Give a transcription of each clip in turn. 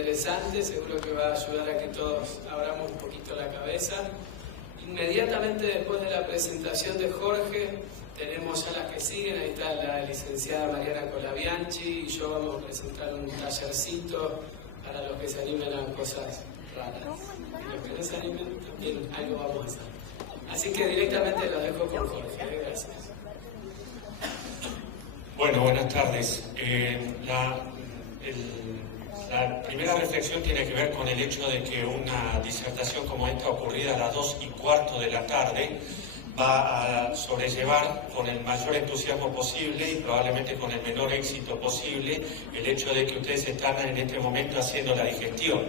interesante, seguro que va a ayudar a que todos abramos un poquito la cabeza. Inmediatamente después de la presentación de Jorge, tenemos ya las que siguen. Ahí está la licenciada Mariana Colabianchi y yo vamos a presentar un tallercito para los que se animen a cosas raras. Los que no se animen, también algo vamos a hacer. Así que directamente lo dejo con Jorge. Gracias. Bueno, buenas tardes. La primera reflexión tiene que ver con el hecho de que una disertación como esta, ocurrida a las 2:15 de la tarde, va a sobrellevar con el mayor entusiasmo posible y probablemente con el menor éxito posible el hecho de que ustedes están en este momento haciendo la digestión,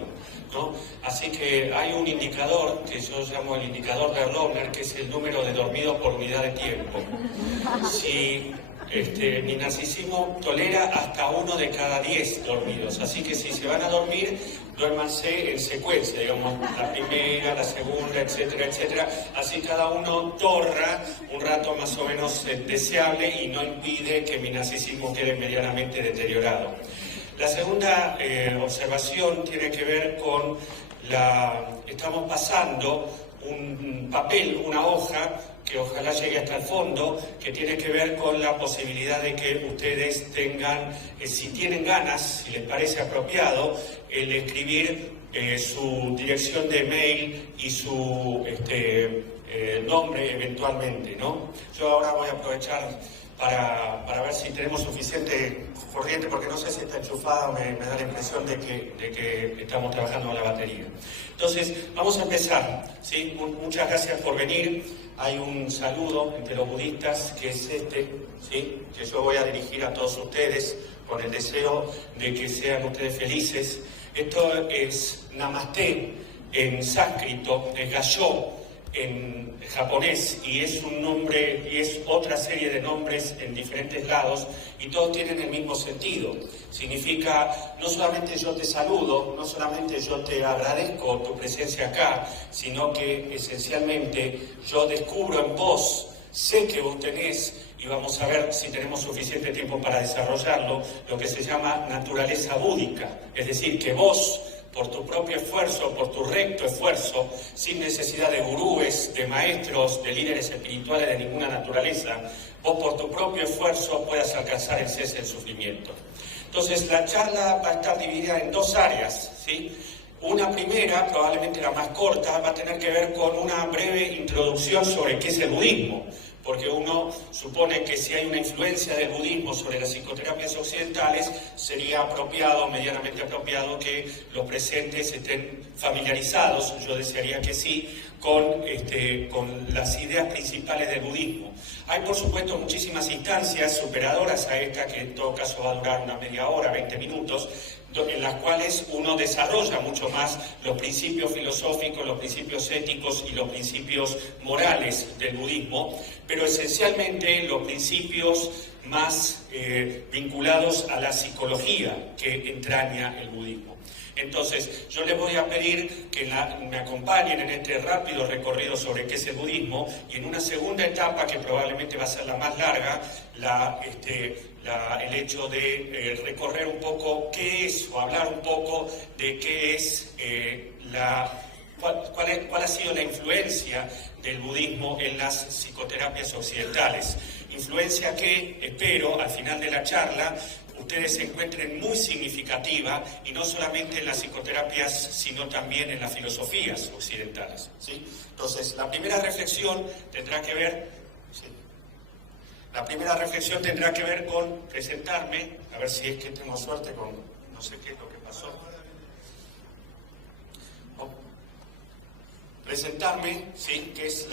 ¿no? Así que hay un indicador que yo llamo el indicador de Lerner, que es el número de dormidos por unidad de tiempo. Si mi narcisismo tolera hasta 1 de cada 10 dormidos, así que si se van a dormir, duérmanse en secuencia, digamos, la primera, la segunda, etcétera, etcétera, así cada uno torra un rato más o menos deseable y no impide que mi narcisismo quede medianamente deteriorado. La segunda observación tiene que ver con estamos pasando un papel, una hoja, que ojalá llegue hasta el fondo, que tiene que ver con la posibilidad de que ustedes tengan, si tienen ganas, si les parece apropiado, el escribir su dirección de mail y su nombre eventualmente, ¿no? Yo ahora voy a aprovechar para ver si tenemos suficiente corriente, porque no sé si está enchufada, me da la impresión de que estamos trabajando con la batería. Entonces, vamos a empezar, ¿sí? Muchas gracias por venir. Hay un saludo entre los budistas, que es ¿sí? Que yo voy a dirigir a todos ustedes con el deseo de que sean ustedes felices. Esto es Namaste en sánscrito, es Gassho en japonés, y es un nombre, y es otra serie de nombres en diferentes lados, y todos tienen el mismo sentido. Significa, no solamente yo te saludo, no solamente yo te agradezco tu presencia acá, sino que esencialmente yo descubro en vos, sé que vos tenés, y vamos a ver si tenemos suficiente tiempo para desarrollarlo, lo que se llama naturaleza búdica, es decir, que vos, por tu propio esfuerzo, por tu recto esfuerzo, sin necesidad de gurúes, de maestros, de líderes espirituales de ninguna naturaleza, vos por tu propio esfuerzo puedas alcanzar el cese del sufrimiento. Entonces, la charla va a estar dividida en dos áreas, ¿sí? Una primera, probablemente la más corta, va a tener que ver con una breve introducción sobre qué es el budismo, porque uno supone que si hay una influencia del budismo sobre las psicoterapias occidentales, sería apropiado, medianamente apropiado, que los presentes estén familiarizados, yo desearía que sí, con las ideas principales del budismo. Hay, por supuesto, muchísimas instancias superadoras a esta, que en todo caso va a durar una media hora, 20 minutos, en las cuales uno desarrolla mucho más los principios filosóficos, los principios éticos y los principios morales del budismo, pero esencialmente los principios más vinculados a la psicología que entraña el budismo. Entonces, yo les voy a pedir que me acompañen en este rápido recorrido sobre qué es el budismo, y en una segunda etapa, que probablemente va a ser la más larga, el hecho de recorrer un poco qué es, o hablar un poco de qué es cuál ha sido la influencia del budismo en las psicoterapias occidentales. Influencia que, espero, al final de la charla, ustedes se encuentren muy significativa, y no solamente en las psicoterapias, sino también en las filosofías occidentales, ¿sí? Entonces, la primera reflexión tendrá que ver, ¿sí? La primera reflexión tendrá que ver con presentarme, a ver si es que tengo suerte con no sé qué es lo que pasó. Presentarme, ¿sí? Que es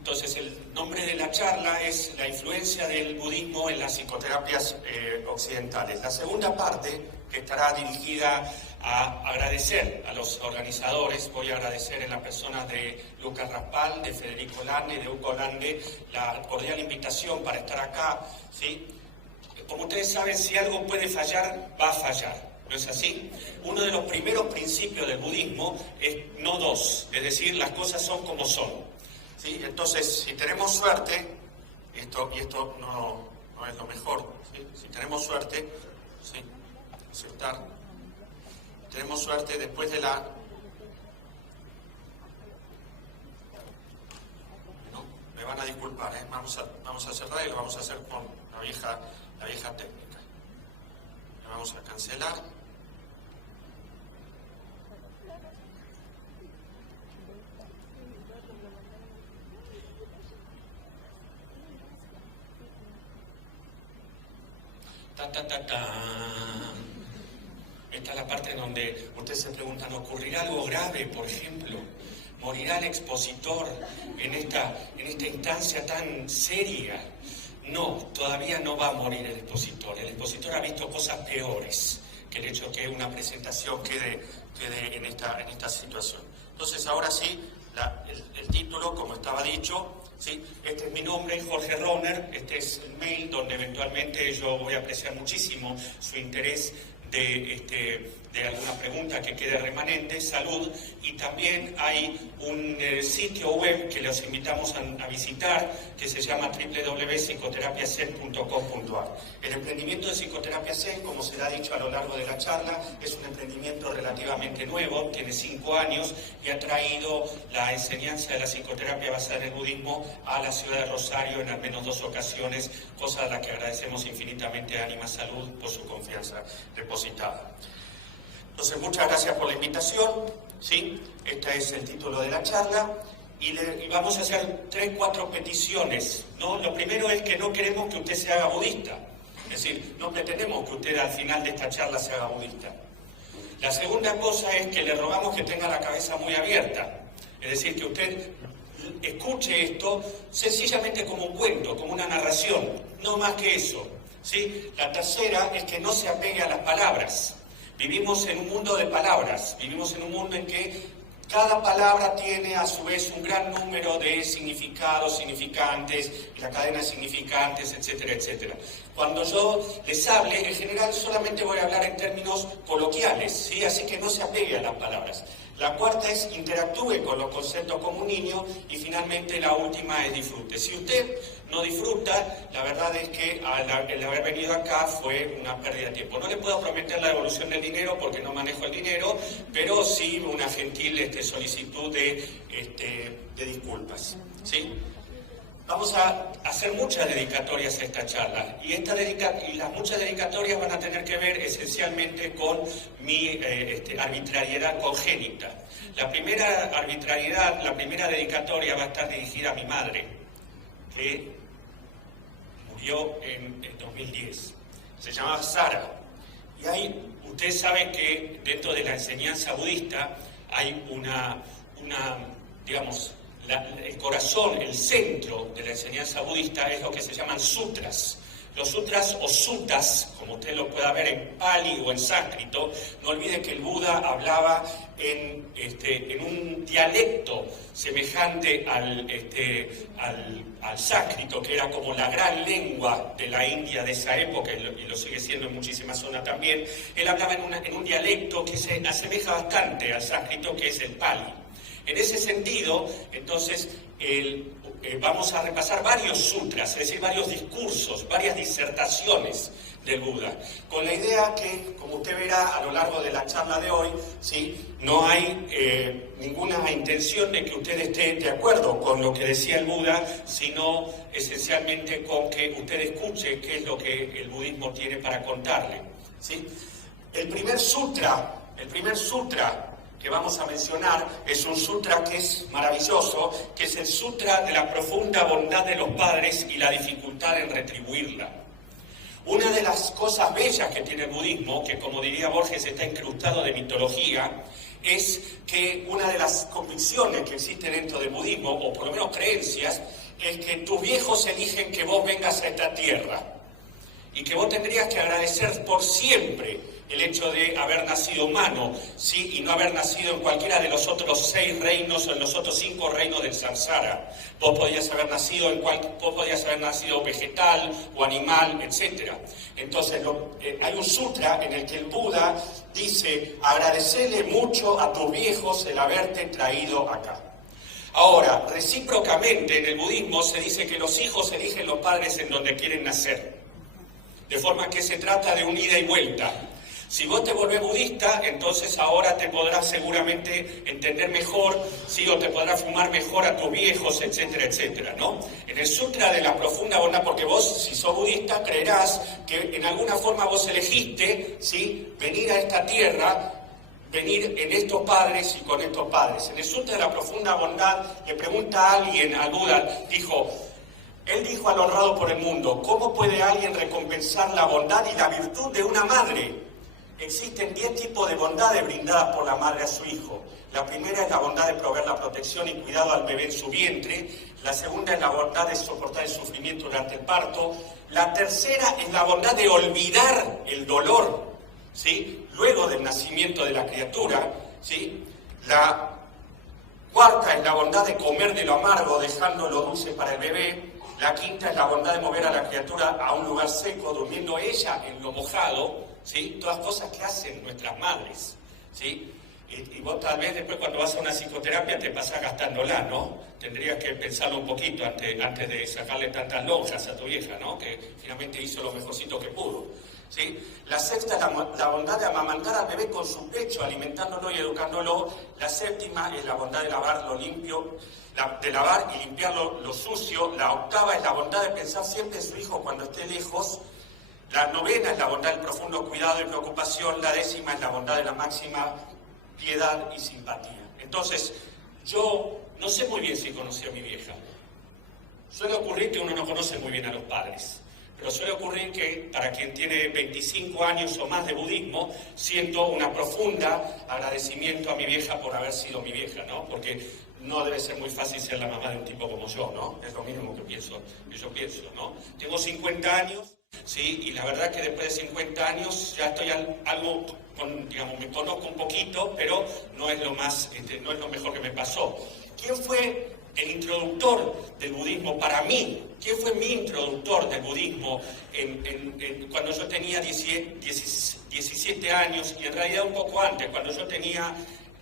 entonces el nombre de la charla es la influencia del budismo en las psicoterapias occidentales. La segunda parte, que estará dirigida a agradecer a los organizadores, voy a agradecer en la persona de Lucas Raspal, de Federico Lande, de Uco Lande, la cordial invitación para estar acá, ¿sí? Como ustedes saben, si algo puede fallar, va a fallar. ¿No es así? Uno de los primeros principios del budismo es no dos, es decir, las cosas son como son, ¿sí? Entonces, si tenemos suerte, y esto no es lo mejor, ¿sí? Si tenemos suerte, ¿sí? Aceptar. tenemos suerte, después de la... No, me van a disculpar, ¿eh? Vamos a cerrar y lo vamos a hacer con la vieja técnica. Le vamos a cancelar. Esta es la parte en donde ustedes se preguntan, ¿ocurrirá algo grave, por ejemplo? ¿Morirá el expositor en esta instancia tan seria? No, todavía no va a morir el expositor. El expositor ha visto cosas peores que el hecho que una presentación quede en esta situación. Entonces, ahora sí, el título, como estaba dicho, ¿sí? Este es mi nombre, Jorge Rohner, este es el mail donde eventualmente yo voy a apreciar muchísimo su interés de alguna pregunta que quede remanente, salud, y también hay un sitio web que los invitamos a visitar que se llama www.psicoterapiazen.com.ar. El emprendimiento de Psicoterapia Zen, como se ha dicho a lo largo de la charla, es un emprendimiento relativamente nuevo, tiene 5 años y ha traído la enseñanza de la psicoterapia basada en el budismo a la ciudad de Rosario en al menos 2 ocasiones, cosa a la que agradecemos infinitamente a Anima Salud por su confianza depositada. Entonces, muchas gracias por la invitación, ¿sí? Este es el título de la charla y vamos a hacer 3-4 peticiones, ¿no? Lo primero es que no queremos que usted se haga budista, es decir, no pretendemos que usted al final de esta charla se haga budista. La segunda cosa es que le rogamos que tenga la cabeza muy abierta, es decir, que usted escuche esto sencillamente como un cuento, como una narración, no más que eso, ¿sí? La tercera es que no se apegue a las palabras. Vivimos en un mundo de palabras, vivimos en un mundo en que cada palabra tiene a su vez un gran número de significados, significantes, la cadena de significantes, etcétera, etcétera. Cuando yo les hable, en general solamente voy a hablar en términos coloquiales, ¿sí? Así que no se apegue a las palabras. La cuarta es interactúe con los conceptos como un niño y finalmente la última es disfrute. Si usted no disfruta, la verdad es que el haber venido acá fue una pérdida de tiempo. No le puedo prometer la devolución del dinero porque no manejo el dinero, pero sí una gentil solicitud de disculpas, ¿sí? Vamos a hacer muchas dedicatorias a esta charla y las muchas dedicatorias van a tener que ver esencialmente con mi arbitrariedad congénita. La primera dedicatoria va a estar dirigida a mi madre, que murió en 2010. Se llamaba Sara. Y ahí ustedes saben que dentro de la enseñanza budista hay digamos, el corazón, el centro de la enseñanza budista es lo que se llaman sutras. Los sutras o suttas, como usted lo pueda ver en Pali o en sánscrito, no olvide que el Buda hablaba en un dialecto semejante al sánscrito, que era como la gran lengua de la India de esa época, y lo sigue siendo en muchísimas zonas también. Él hablaba en un dialecto que se asemeja bastante al sánscrito, que es el Pali. En ese sentido, entonces, vamos a repasar varios sutras, es decir, varios discursos, varias disertaciones del Buda, con la idea que, como usted verá a lo largo de la charla de hoy, ¿sí? No hay ninguna intención de que usted esté de acuerdo con lo que decía el Buda, sino esencialmente con que usted escuche qué es lo que el budismo tiene para contarle, ¿sí? El primer sutra que vamos a mencionar es un sutra que es maravilloso, que es el sutra de la profunda bondad de los padres y la dificultad en retribuirla. Una de las cosas bellas que tiene el budismo, que como diría Borges está incrustado de mitología, es que una de las convicciones que existe dentro del budismo, o por lo menos creencias, es que tus viejos eligen que vos vengas a esta tierra y que vos tendrías que agradecer por siempre el hecho de haber nacido humano, ¿sí? Y no haber nacido en cualquiera de los otros 6 reinos o en los otros 5 reinos del samsara. Vos podías haber nacido vegetal o animal, etc. Entonces, hay un sutra en el que el Buda dice, agradecerle mucho a tus viejos el haberte traído acá. Ahora, recíprocamente en el budismo se dice que los hijos eligen los padres en donde quieren nacer. De forma que se trata de un ida y vuelta. Si vos te volvés budista, entonces ahora te podrás seguramente entender mejor, ¿sí? O te podrás fumar mejor a tus viejos, etcétera, etcétera, ¿no? En el Sutra de la Profunda Bondad, porque vos, si sos budista, creerás que en alguna forma vos elegiste, ¿sí?, venir a esta tierra, venir en estos padres y con estos padres. En el Sutra de la Profunda Bondad le pregunta a alguien, al Buda, él dijo al honrado por el mundo, ¿cómo puede alguien recompensar la bondad y la virtud de una madre? Existen 10 tipos de bondades brindadas por la madre a su hijo. La primera es la bondad de proveer la protección y cuidado al bebé en su vientre. La segunda es la bondad de soportar el sufrimiento durante el parto. La tercera es la bondad de olvidar el dolor, ¿sí?, luego del nacimiento de la criatura, ¿sí? La cuarta es la bondad de comer de lo amargo, dejando lo dulce para el bebé. La quinta es la bondad de mover a la criatura a un lugar seco, durmiendo ella en lo mojado, ¿sí? Todas cosas que hacen nuestras madres, ¿sí? Y vos tal vez después cuando vas a una psicoterapia te pasás gastándola, ¿no? Tendrías que pensarlo un poquito antes de sacarle tantas lonjas a tu vieja, ¿no? Que finalmente hizo lo mejorcito que pudo, ¿sí? La sexta es la bondad de amamantar al bebé con su pecho, alimentándolo y educándolo. La séptima es la bondad de lavar lo limpio, de lavar y limpiar lo sucio. La octava es la bondad de pensar siempre en su hijo cuando esté lejos. La novena es la bondad del profundo cuidado y preocupación. La décima es la bondad de la máxima piedad y simpatía. Entonces, yo no sé muy bien si conocí a mi vieja. Suele ocurrir que uno no conoce muy bien a los padres, pero suele ocurrir que para quien tiene 25 años o más de budismo, siento una profunda agradecimiento a mi vieja por haber sido mi vieja, ¿no? Porque no debe ser muy fácil ser la mamá de un tipo como yo, ¿no? Es lo mínimo que yo pienso, ¿no? Tengo 50 años, sí, y la verdad que después de 50 años ya estoy algo, digamos, me conozco un poquito, pero no es lo no es lo mejor que me pasó. ¿Quién fue el introductor del budismo para mí? ¿Quién fue mi introductor del budismo cuando yo tenía 17 años y en realidad un poco antes, cuando yo tenía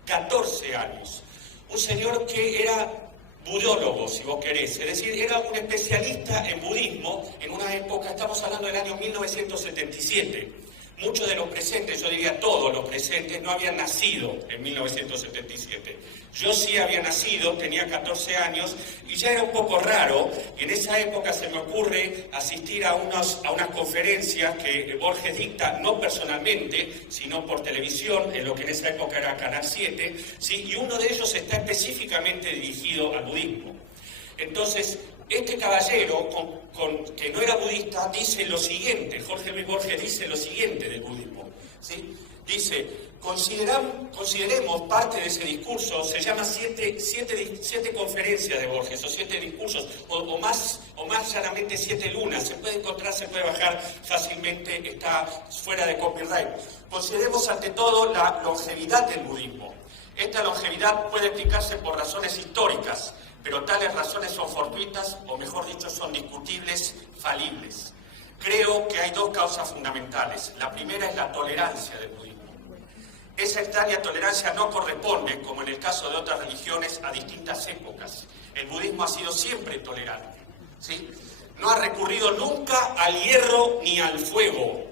14 años? Un señor que era budólogo, si vos querés, es decir, era un especialista en budismo en una época, estamos hablando del año 1977. Muchos de los presentes, yo diría todos los presentes, no habían nacido en 1977. Yo sí había nacido, tenía 14 años y ya era un poco raro. Y en esa época se me ocurre asistir a unas conferencias que Borges dicta, no personalmente, sino por televisión, en lo que en esa época era Canal 7, ¿sí? Y uno de ellos está específicamente dirigido al budismo. Entonces, este caballero, que no era budista, dice lo siguiente, Jorge Luis Borges dice lo siguiente del budismo, ¿sí? Dice, consideremos parte de ese discurso, se llama siete conferencias de Borges, o 7 discursos, o más llanamente 7 lunas, se puede encontrar, se puede bajar fácilmente, está fuera de copyright. Consideremos ante todo la longevidad del budismo. Esta longevidad puede explicarse por razones históricas, pero tales razones son fortuitas, o mejor dicho, son discutibles, falibles. Creo que hay 2 causas fundamentales. La primera es la tolerancia del budismo. Esa extraña tolerancia no corresponde, como en el caso de otras religiones, a distintas épocas. El budismo ha sido siempre tolerante, ¿sí? No ha recurrido nunca al hierro ni al fuego.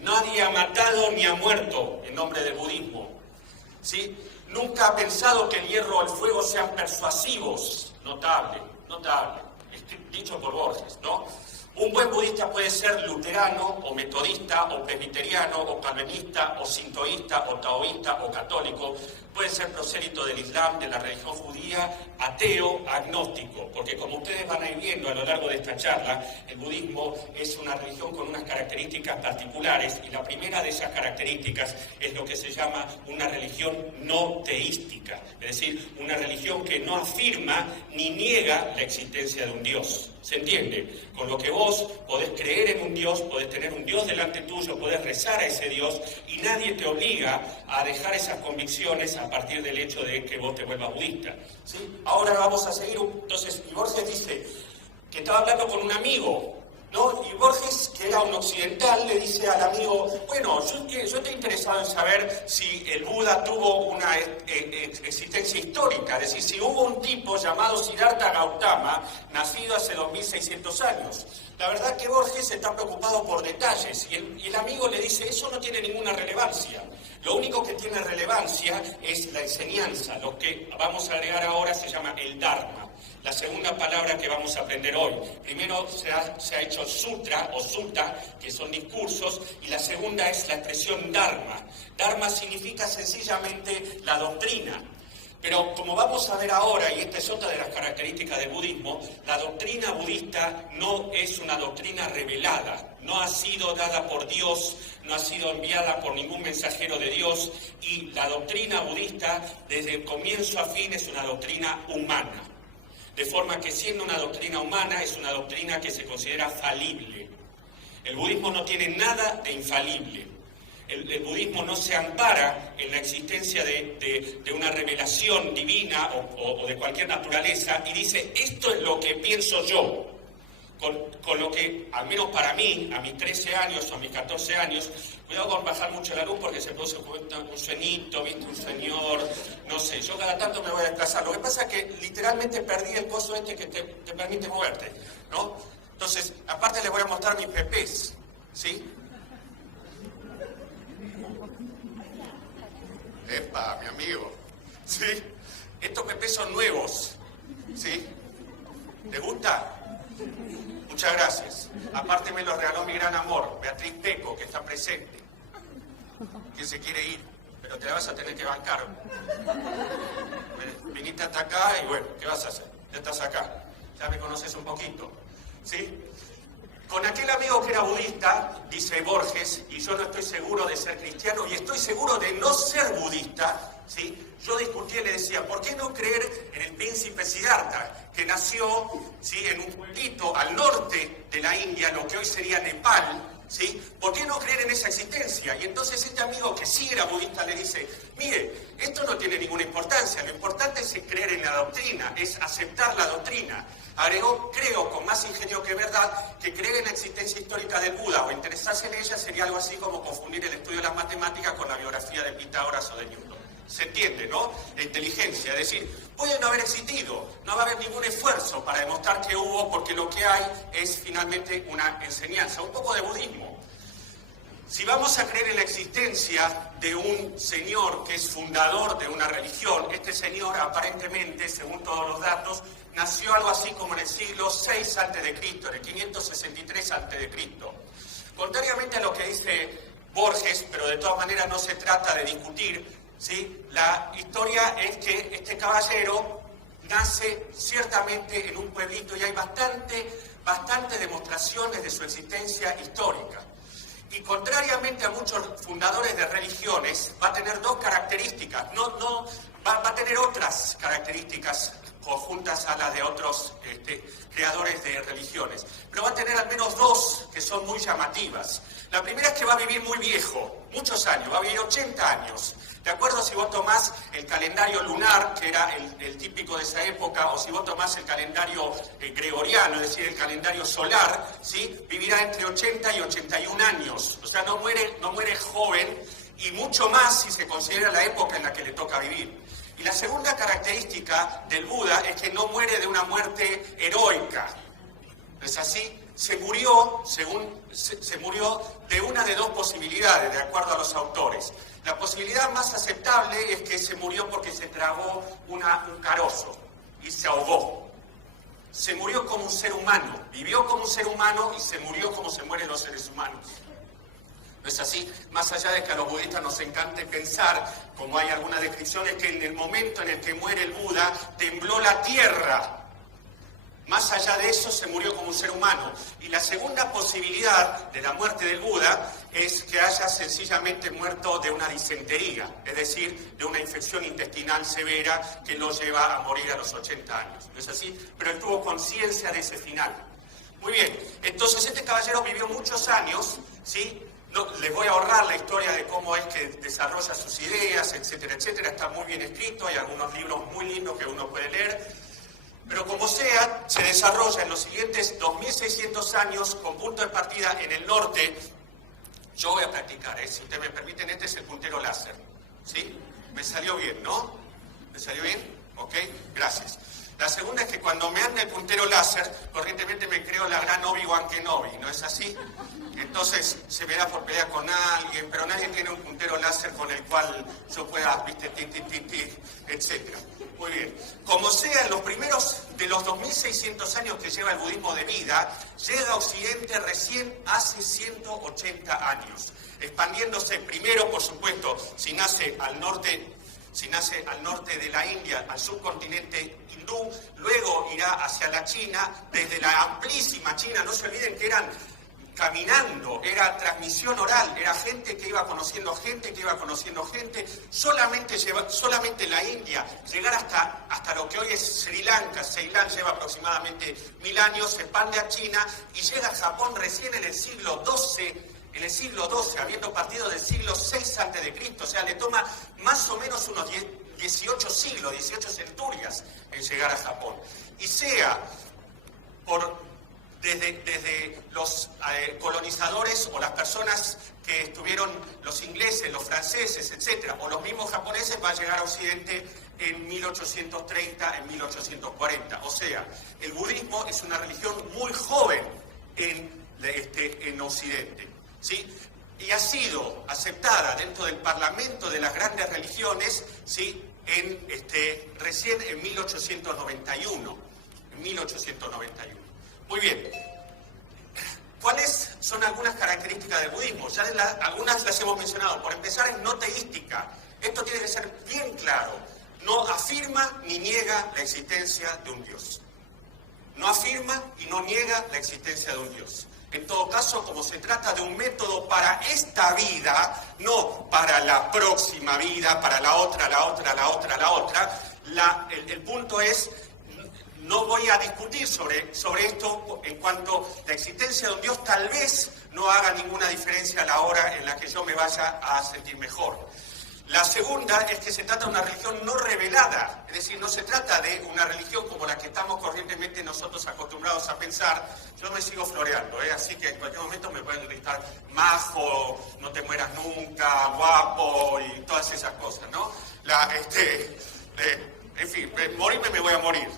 Nadie ha matado ni ha muerto en nombre del budismo, ¿sí? Nunca ha pensado que el hierro o el fuego sean persuasivos. Notable, dicho por Borges, ¿no? Un buen budista puede ser luterano, o metodista, o presbiteriano, o calvinista, o sintoísta, o taoísta, o católico. Puede ser prosélito del Islam, de la religión judía, ateo, agnóstico. Porque como ustedes van a ir viendo a lo largo de esta charla, el budismo es una religión con unas características particulares. Y la primera de esas características es lo que se llama una religión no teística. Es decir, una religión que no afirma ni niega la existencia de un Dios. ¿Se entiende? Con lo que vos podés creer en un Dios, podés tener un Dios delante tuyo, podés rezar a ese Dios y nadie te obliga a dejar esas convicciones a partir del hecho de que vos te vuelvas budista, ¿sí? Ahora vamos a seguir. Entonces, Borges dice que estaba hablando con un amigo ¿no? Y Borges, que era un occidental, le dice al amigo, bueno, yo estoy interesado en saber si el Buda tuvo una existencia histórica, es decir, si hubo un tipo llamado Siddhartha Gautama, nacido hace 2600 años. La verdad que Borges está preocupado por detalles y el amigo le dice, eso no tiene ninguna relevancia. Lo único que tiene relevancia es la enseñanza. Lo que vamos a agregar ahora se llama el Dharma. La segunda palabra que vamos a aprender hoy. Primero se ha hecho sutra o sutta, que son discursos, y la segunda es la expresión dharma. Dharma significa sencillamente la doctrina. Pero como vamos a ver ahora, y esta es otra de las características del budismo, la doctrina budista no es una doctrina revelada, no ha sido dada por Dios, no ha sido enviada por ningún mensajero de Dios, y la doctrina budista desde el comienzo a fin es una doctrina humana. De forma que siendo una doctrina humana es una doctrina que se considera falible. El budismo no tiene nada de infalible. El budismo no se ampara en la existencia de una revelación divina o de cualquier naturaleza y dice, esto es lo que pienso yo. Con lo que, al menos para mí, a mis 13 años o a mis 14 años, cuidado con bajar mucho la luz porque se produce un sueñito, ¿viste? Un señor, no sé, yo cada tanto me voy a desplazar. Lo que pasa es que literalmente perdí el coso este que te permite moverte, ¿no? Entonces, aparte les voy a mostrar mis pepés, ¿sí? Epa, mi amigo, ¿sí? Estos pepés son nuevos, ¿sí? ¿Les gusta? Muchas gracias. Aparte me los regaló mi gran amor, Beatriz Peco, que está presente. Que se quiere ir, pero te la vas a tener que bancar. Viniste hasta acá y bueno, ¿qué vas a hacer? Ya estás acá. Ya me conoces un poquito, ¿sí? Con aquel amigo que era budista, dice Borges, y yo no estoy seguro de ser cristiano y estoy seguro de no ser budista, ¿sí? Yo discutía y le decía, ¿por qué no creer en el príncipe Siddhartha, que nació, ¿sí?, en un pueblito al norte de la India, lo que hoy sería Nepal, ¿sí? ¿Por qué no creer en esa existencia? Y entonces este amigo que sí era budista le dice, mire, esto no tiene ninguna importancia, lo importante es creer en la doctrina, es aceptar la doctrina. Agregó, creo, con más ingenio que verdad, que creer en la existencia histórica del Buda o interesarse en ella sería algo así como confundir el estudio de las matemáticas con la biografía de Pitágoras o de Newton. Se entiende, ¿no? La inteligencia, es decir, puede no haber existido, no va a haber ningún esfuerzo para demostrar que hubo, porque lo que hay es finalmente una enseñanza, un poco de budismo. Si vamos a creer en la existencia de un señor que es fundador de una religión, este señor aparentemente, según todos los datos, nació algo así como en el siglo VI a.C., en el 563 a.C. Contrariamente a lo que dice Borges, pero de todas maneras no se trata de discutir, ¿sí? La historia es que este caballero nace ciertamente en un pueblito y hay bastante demostraciones de su existencia histórica. Y contrariamente a muchos fundadores de religiones, va a tener dos características, va a tener otras características conjuntas a las de otros creadores de religiones, pero va a tener al menos dos que son muy llamativas. La primera es que va a vivir muy viejo, muchos años, va a vivir 80 años. De acuerdo, si vos tomás el calendario lunar, que era el típico de esa época, o si vos tomás el calendario gregoriano, es decir, el calendario solar, ¿sí?, vivirá entre 80 y 81 años. O sea, no muere joven, y mucho más si se considera la época en la que le toca vivir. Y la segunda característica del Buda es que no muere de una muerte heroica. ¿Es así? Se murió de una de dos posibilidades, de acuerdo a los autores. La posibilidad más aceptable es que se murió porque se tragó un carozo y se ahogó. Se murió como un ser humano, vivió como un ser humano y se murió como se mueren los seres humanos. ¿No es así? Más allá de que a los budistas nos encante pensar, como hay algunas descripciones, que en el momento en el que muere el Buda, tembló la tierra. Más allá de eso, se murió como un ser humano. Y la segunda posibilidad de la muerte del Buda es que haya sencillamente muerto de una disentería, es decir, de una infección intestinal severa que lo lleva a morir a los 80 años. ¿No es así? Pero él tuvo conciencia de ese final. Muy bien, entonces este caballero vivió muchos años, ¿sí? No, les voy a ahorrar la historia de cómo es que desarrolla sus ideas, etcétera, etcétera. Está muy bien escrito, hay algunos libros muy lindos que uno puede leer. Pero como sea, se desarrolla en los siguientes 2600 años con punto de partida en el norte. Yo voy a practicar, si ustedes me permiten, este es el puntero láser, ¿sí? Me salió bien, ¿no? ¿Me salió bien? Ok, gracias. La segunda es que cuando me anda el puntero láser, corrientemente me creo la gran Obi-Wan Kenobi, ¿no es así? Entonces se me da por pelear con alguien, pero nadie tiene un puntero láser con el cual yo pueda, viste, etc. Muy bien. Como sea, en los primeros de los 2600 años que lleva el budismo de vida, llega a Occidente recién hace 180 años, expandiéndose primero, por supuesto, si nace al norte de la India, al subcontinente hindú, luego irá hacia la China, desde la amplísima China. No se olviden que eran caminando, era transmisión oral, era gente que iba conociendo gente, solamente la India, llegar hasta lo que hoy es Sri Lanka, Ceilán, lleva aproximadamente 1000 años, se expande a China y llega a Japón recién en el siglo XII, habiendo partido del siglo VI a.C., o sea, le toma más o menos unos 18 siglos, 18 centurias en llegar a Japón. Y sea desde los colonizadores o las personas que estuvieron, los ingleses, los franceses, etcétera, o los mismos japoneses, va a llegar a Occidente en 1830, en 1840. O sea, el budismo es una religión muy joven en Occidente, ¿sí? Y ha sido aceptada dentro del Parlamento de las grandes religiones, ¿sí? Recién en 1891. Muy bien. ¿Cuáles son algunas características del budismo? Ya algunas las hemos mencionado. Por empezar, es no teística. Esto tiene que ser bien claro. No afirma ni niega la existencia de un Dios. No afirma y no niega la existencia de un Dios. En todo caso, como se trata de un método para esta vida, no para la próxima vida, para la otra, el punto es, no voy a discutir sobre esto en cuanto a la existencia de un Dios tal vez no haga ninguna diferencia a la hora en la que yo me vaya a sentir mejor. La segunda es que se trata de una religión no revelada, es decir, no se trata de una religión como la que estamos corrientemente nosotros acostumbrados a pensar. Yo me sigo floreando, así que en cualquier momento me pueden gritar majo, no te mueras nunca, guapo y todas esas cosas, ¿no? En fin, morirme me voy a morir,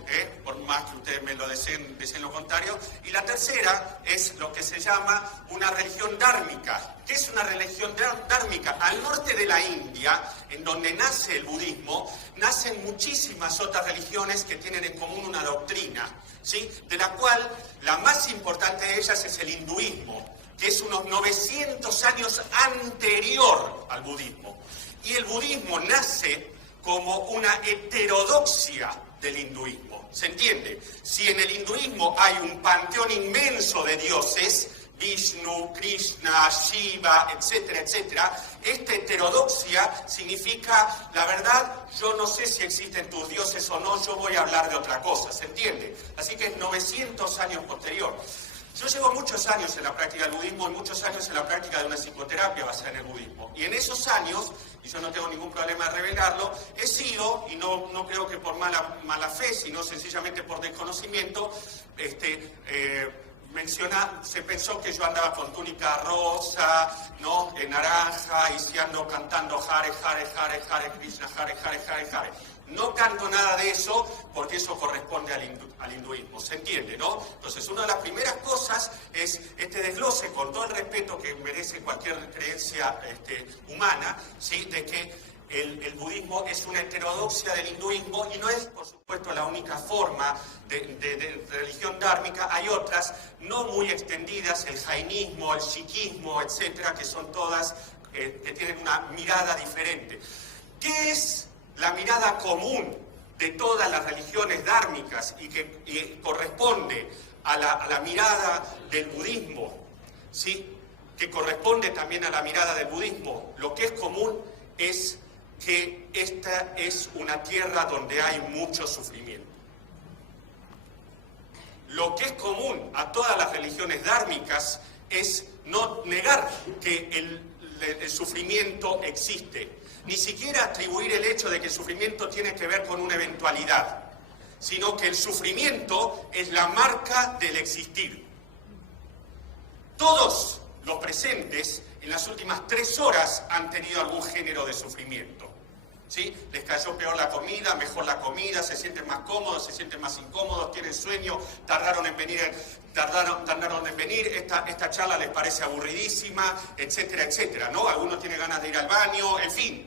por más que ustedes me lo deseen lo contrario. Y la tercera es lo que se llama una religión dármica. ¿Qué es una religión dármica? Al norte de la India, en donde nace el budismo, nacen muchísimas otras religiones que tienen en común una doctrina, ¿sí? De la cual la más importante de ellas es el hinduismo, que es unos 900 años anterior al budismo. Y el budismo nace como una heterodoxia del hinduismo. ¿Se entiende? Si en el hinduismo hay un panteón inmenso de dioses, Vishnu, Krishna, Shiva, etcétera, etcétera, esta heterodoxia significa, la verdad, yo no sé si existen tus dioses o no, yo voy a hablar de otra cosa, ¿se entiende? Así que es 900 años posterior. Yo llevo muchos años en la práctica del budismo y muchos años en la práctica de una psicoterapia basada en el budismo. Y en esos años, y yo no tengo ningún problema de revelarlo, he sido, y no creo que por mala fe, sino sencillamente por desconocimiento, se pensó que yo andaba con túnica rosa, ¿no? Naranja, y si ando cantando Hare, Hare, Hare, Hare Krishna, Hare, Hare, Hare, Hare. No canto nada de eso porque eso corresponde al hinduismo, ¿se entiende, no? Entonces, una de las primeras cosas es este desglose, con todo el respeto que merece cualquier creencia humana, ¿sí? De que el budismo es una heterodoxia del hinduismo y no es, por supuesto, la única forma de religión dármica. Hay otras no muy extendidas, el jainismo, el sikhismo, etcétera, que son todas que tienen una mirada diferente. ¿Qué es la mirada común de todas las religiones dármicas y que corresponde a la mirada del budismo, ¿sí? Que corresponde también a la mirada del budismo? Lo que es común es que esta es una tierra donde hay mucho sufrimiento. Lo que es común a todas las religiones dármicas es no negar que el sufrimiento existe, ni siquiera atribuir el hecho de que el sufrimiento tiene que ver con una eventualidad. sino que el sufrimiento es la marca del existir. Todos los presentes en las últimas 3 horas han tenido algún género de sufrimiento. ¿Sí? Les cayó peor la comida, mejor la comida, se sienten más cómodos, se sienten más incómodos, tienen sueño, tardaron en venir, esta charla les parece aburridísima, etcétera, etcétera, ¿no? Algunos tienen ganas de ir al baño, en fin.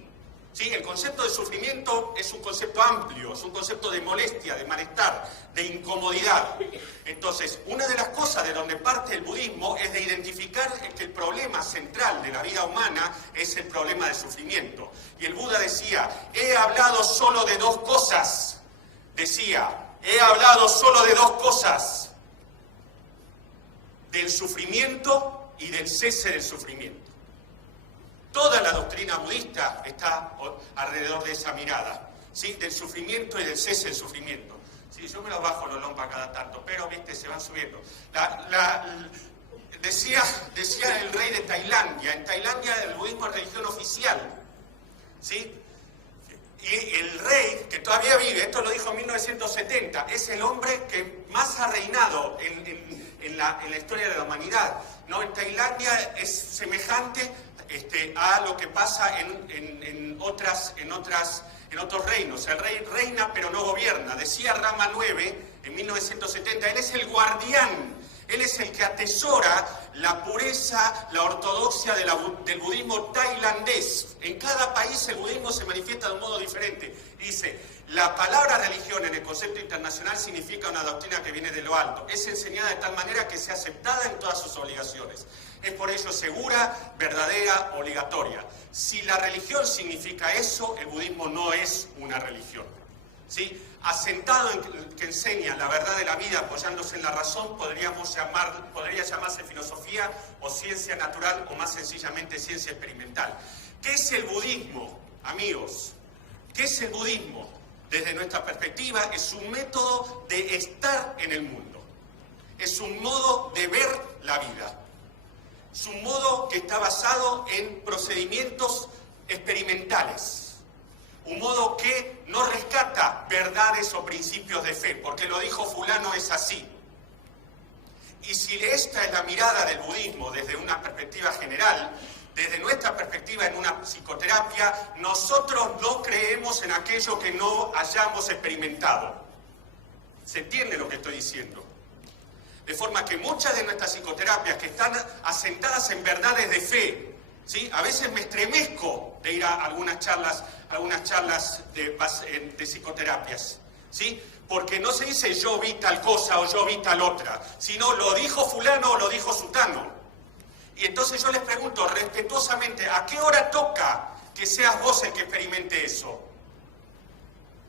¿Sí? El concepto de sufrimiento es un concepto amplio, es un concepto de molestia, de malestar, de incomodidad. Entonces, una de las cosas de donde parte el budismo es de identificar que el problema central de la vida humana es el problema del sufrimiento. Y el Buda decía, he hablado solo de 2 cosas. Decía, he hablado solo de 2 cosas. Del sufrimiento y del cese del sufrimiento. Toda la doctrina budista está alrededor de esa mirada, ¿sí? Del sufrimiento y del cese del sufrimiento. Sí, yo me lo bajo los lompas cada tanto, pero viste, se van subiendo. Decía el rey de Tailandia, en Tailandia el budismo es religión oficial, ¿sí? Y el rey, que todavía vive, esto lo dijo en 1970, es el hombre que más ha reinado en la historia de la humanidad, ¿no? En Tailandia es semejante a lo que pasa en otros reinos. El rey reina pero no gobierna. Decía Rama IX en 1970, él es el guardián, él es el que atesora la pureza, la ortodoxia del budismo tailandés. En cada país el budismo se manifiesta de un modo diferente. Dice, la palabra religión en el concepto internacional significa una doctrina que viene de lo alto. Es enseñada de tal manera que sea aceptada en todas sus obligaciones. Es por ello segura, verdadera, obligatoria. Si la religión significa eso, el budismo no es una religión, ¿sí? Asentado en que enseña la verdad de la vida apoyándose en la razón, podría llamarse filosofía o ciencia natural o más sencillamente ciencia experimental. ¿Qué es el budismo, amigos? ¿Qué es el budismo? Desde nuestra perspectiva es un método de estar en el mundo. Es un modo de ver la vida. Es un modo que está basado en procedimientos experimentales. Un modo que no rescata verdades o principios de fe, porque lo dijo fulano es así. Y si esta es la mirada del budismo desde una perspectiva general, desde nuestra perspectiva en una psicoterapia, nosotros no creemos en aquello que no hayamos experimentado. ¿Se entiende lo que estoy diciendo? De forma que muchas de nuestras psicoterapias que están asentadas en verdades de fe, ¿sí? A veces me estremezco de ir a algunas charlas de psicoterapias, ¿sí? Porque no se dice yo vi tal cosa o yo vi tal otra, sino lo dijo fulano o lo dijo sutano. Y entonces yo les pregunto respetuosamente, ¿a qué hora toca que seas vos el que experimente eso?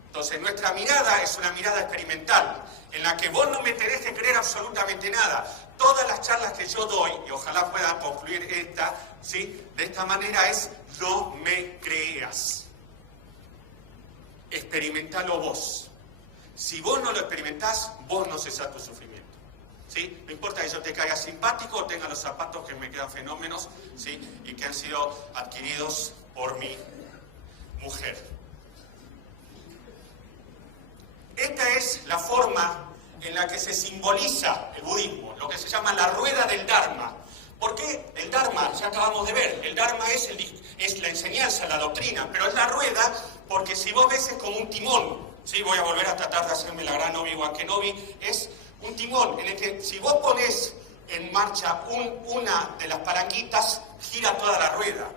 Entonces nuestra mirada es una mirada experimental, en la que vos no me tenés que creer absolutamente nada. Todas las charlas que yo doy, y ojalá pueda concluir esta, ¿sí? De esta manera es, no me creas. Experimentalo vos. Si vos no lo experimentás, vos no cesás tu sufrimiento, ¿sí? No importa que yo te caiga simpático o tenga los zapatos que me quedan fenómenos, ¿sí? Y que han sido adquiridos por mi mujer. Esta es la forma en la que se simboliza el budismo, lo que se llama la rueda del Dharma. ¿Por qué el Dharma? Ya acabamos de ver, el Dharma es la enseñanza, la doctrina, pero es la rueda porque si vos ves es como un timón, ¿sí? Voy a volver a tratar de hacerme la gran Obi-Wan Kenobi, es un timón en el que si vos ponés en marcha una de las palanquitas, gira toda la rueda.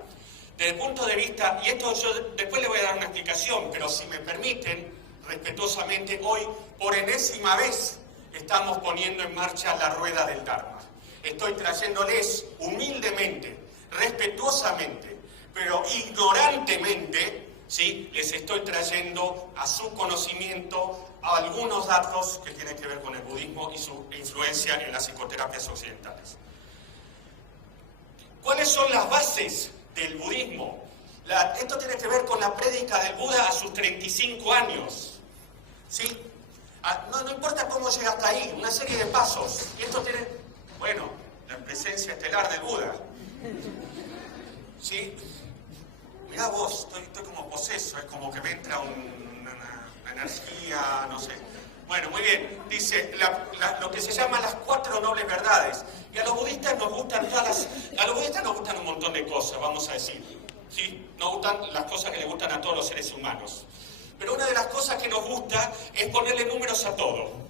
Desde el punto de vista, y esto yo después le voy a dar una explicación, pero si me permiten, respetuosamente, hoy, por enésima vez, estamos poniendo en marcha la rueda del Dharma. Estoy trayéndoles humildemente, respetuosamente, pero ignorantemente, ¿sí? Les estoy trayendo a su conocimiento algunos datos que tienen que ver con el budismo y su influencia en las psicoterapias occidentales. ¿Cuáles son las bases del budismo? Esto tiene que ver con la prédica del Buda a sus 35 años. ¿Sí? No importa cómo llega hasta ahí, una serie de pasos. Y esto tiene, bueno, la presencia estelar del Buda. ¿Sí? Mirá vos, estoy como poseso, es como que me entra una energía, no sé. Bueno, muy bien. Dice lo que se llama las 4 nobles verdades. Y a los budistas nos gustan un montón de cosas, vamos a decir. ¿Sí? Nos gustan las cosas que le gustan a todos los seres humanos. Pero una de las cosas que nos gusta es ponerle números a todo.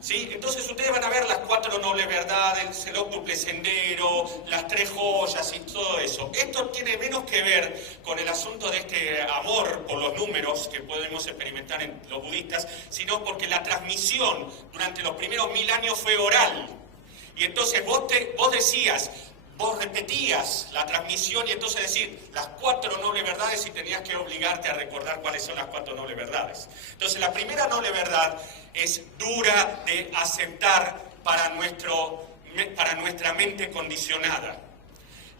¿Sí? Entonces ustedes van a ver las 4 nobles verdades, el óctuple sendero, las 3 joyas y todo eso. Esto tiene menos que ver con el asunto de este amor por los números que podemos experimentar en los budistas, sino porque la transmisión durante los primeros 1000 años fue oral. Y entonces vos repetías la transmisión y entonces decir las 4 nobles verdades y tenías que obligarte a recordar cuáles son las 4 nobles verdades. Entonces la primera noble verdad es dura de aceptar para nuestra mente condicionada.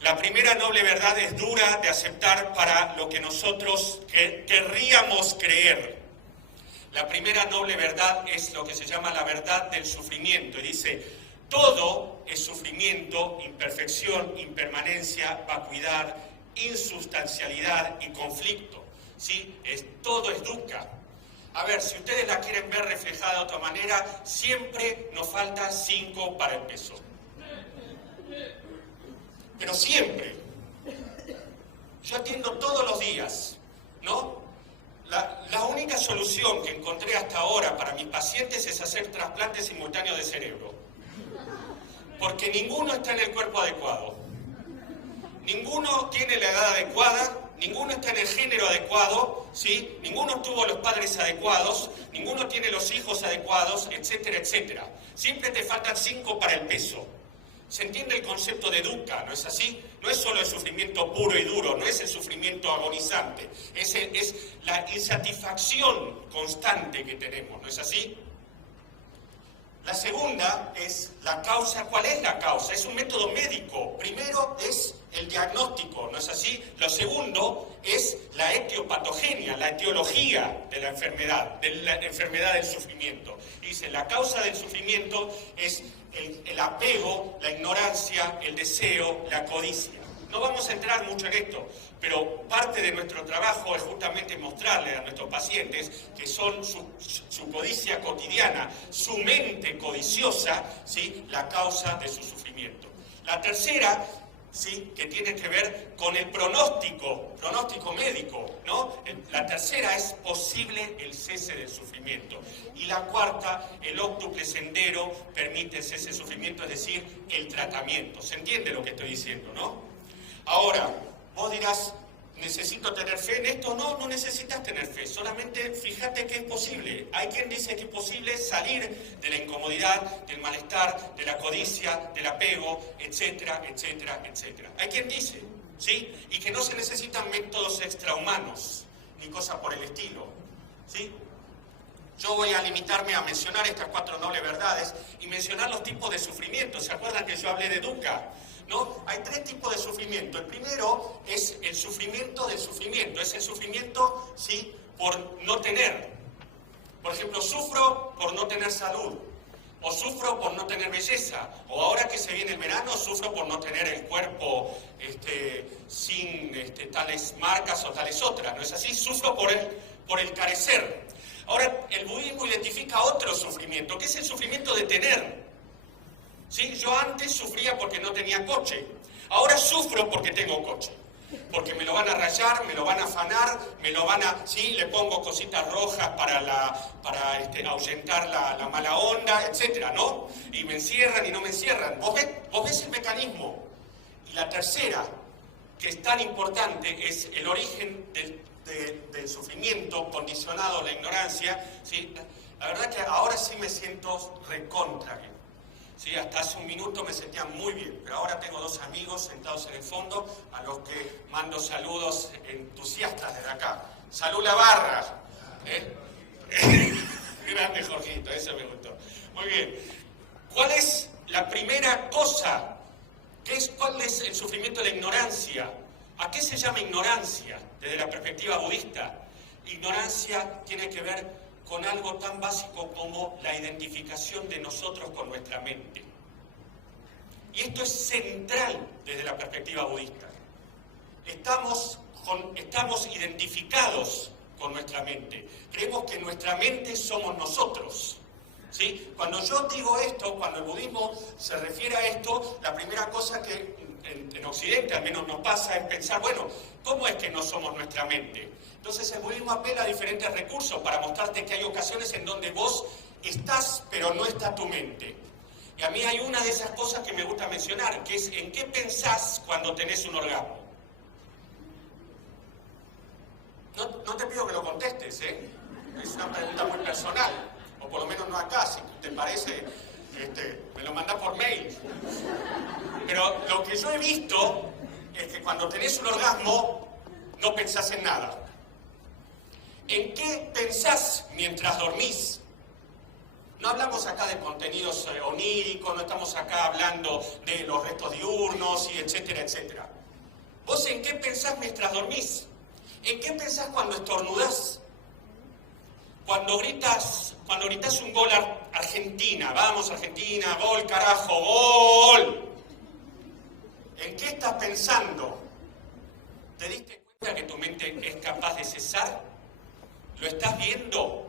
La primera noble verdad es dura de aceptar para lo que nosotros querríamos creer. La primera noble verdad es lo que se llama la verdad del sufrimiento y dice: todo es sufrimiento, imperfección, impermanencia, vacuidad, insubstancialidad y conflicto. ¿Sí? Todo es dukkha. A ver, si ustedes la quieren ver reflejada de otra manera, siempre nos falta 5 para el peso. Pero siempre. Yo atiendo todos los días, ¿no? La única solución que encontré hasta ahora para mis pacientes es hacer trasplantes simultáneos de cerebro. Porque ninguno está en el cuerpo adecuado. Ninguno tiene la edad adecuada, ninguno está en el género adecuado, ¿sí? Ninguno tuvo los padres adecuados, ninguno tiene los hijos adecuados, etcétera, etcétera. Siempre te faltan 5 para el peso. ¿Se entiende el concepto de dukkha? ¿No es así? No es solo el sufrimiento puro y duro, no es el sufrimiento agonizante, es la insatisfacción constante que tenemos, ¿no es así? La segunda es la causa. ¿Cuál es la causa? Es un método médico. Primero es el diagnóstico, ¿no es así? Lo segundo es la etiopatogenia, la etiología de la enfermedad del sufrimiento. Dice, la causa del sufrimiento es el apego, la ignorancia, el deseo, la codicia. No vamos a entrar mucho en esto, pero parte de nuestro trabajo es justamente mostrarle a nuestros pacientes que son su codicia cotidiana, su mente codiciosa, ¿sí?, la causa de su sufrimiento. La tercera, ¿sí?, que tiene que ver con el pronóstico médico, ¿no? La tercera es posible el cese del sufrimiento. Y la cuarta, el óctuple sendero permite el cese del sufrimiento, es decir, el tratamiento. ¿Se entiende lo que estoy diciendo, no? Ahora, vos dirás, ¿necesito tener fe en esto? No, no necesitas tener fe, solamente fíjate que es posible. Hay quien dice que es posible salir de la incomodidad, del malestar, de la codicia, del apego, etcétera, etcétera, etcétera. Hay quien dice, ¿sí?, y que no se necesitan métodos extrahumanos, ni cosas por el estilo, ¿sí? Yo voy a limitarme a mencionar estas 4 nobles verdades y mencionar los tipos de sufrimiento. ¿Se acuerdan que yo hablé de dukkha? ¿No? Hay 3 tipos de sufrimiento. El primero es el sufrimiento del sufrimiento. Es el sufrimiento, ¿sí?, por no tener. Por ejemplo, sufro por no tener salud. O sufro por no tener belleza. O ahora que se viene el verano, sufro por no tener el cuerpo sin tales marcas o tales otras. ¿No es así? Sufro por el carecer. Ahora, el budismo identifica otro sufrimiento, que es el sufrimiento de tener. ¿Sí? Yo antes sufría porque no tenía coche, ahora sufro porque tengo coche, porque me lo van a rayar, me lo van a afanar, sí, le pongo cositas rojas para ahuyentar la mala onda, etcétera, ¿no? Y me encierran y no me encierran. ¿Vos ves el mecanismo? Y la tercera, que es tan importante, es el origen del sufrimiento condicionado a la ignorancia, ¿sí? La verdad que ahora sí me siento recontra bien. Sí, hasta hace un minuto me sentía muy bien, pero ahora tengo 2 amigos sentados en el fondo a los que mando saludos entusiastas desde acá. ¡Salud la barra! Grande Jorgito, eso me gustó. Muy bien. ¿Cuál es la primera cosa? ¿Cuál es el sufrimiento de la ignorancia? ¿A qué se llama ignorancia desde la perspectiva budista? Ignorancia tiene que ver con algo tan básico como la identificación de nosotros con nuestra mente. Y esto es central desde la perspectiva budista. Estamos identificados con nuestra mente. Creemos que nuestra mente somos nosotros. ¿Sí? Cuando yo digo esto, cuando el budismo se refiere a esto, la primera cosa que en Occidente al menos nos pasa es pensar, bueno, ¿cómo es que no somos nuestra mente? Entonces el budismo apela a diferentes recursos para mostrarte que hay ocasiones en donde vos estás, pero no está tu mente. Y a mí hay una de esas cosas que me gusta mencionar, que es ¿en qué pensás cuando tenés un orgasmo? No te pido que lo contestes, ¿eh? Es una pregunta muy personal. O por lo menos no acá, si te parece, me lo mandás por mail. Pero lo que yo he visto es que cuando tenés un orgasmo, no pensás en nada. ¿En qué pensás mientras dormís? No hablamos acá de contenidos oníricos, no estamos acá hablando de los restos diurnos y etcétera, etcétera. ¿Vos en qué pensás mientras dormís? ¿En qué pensás cuando estornudás? Cuando gritas un gol a Argentina, vamos Argentina, gol carajo, gol. ¿En qué estás pensando? ¿Te diste cuenta que tu mente es capaz de cesar? ¿Lo estás viendo?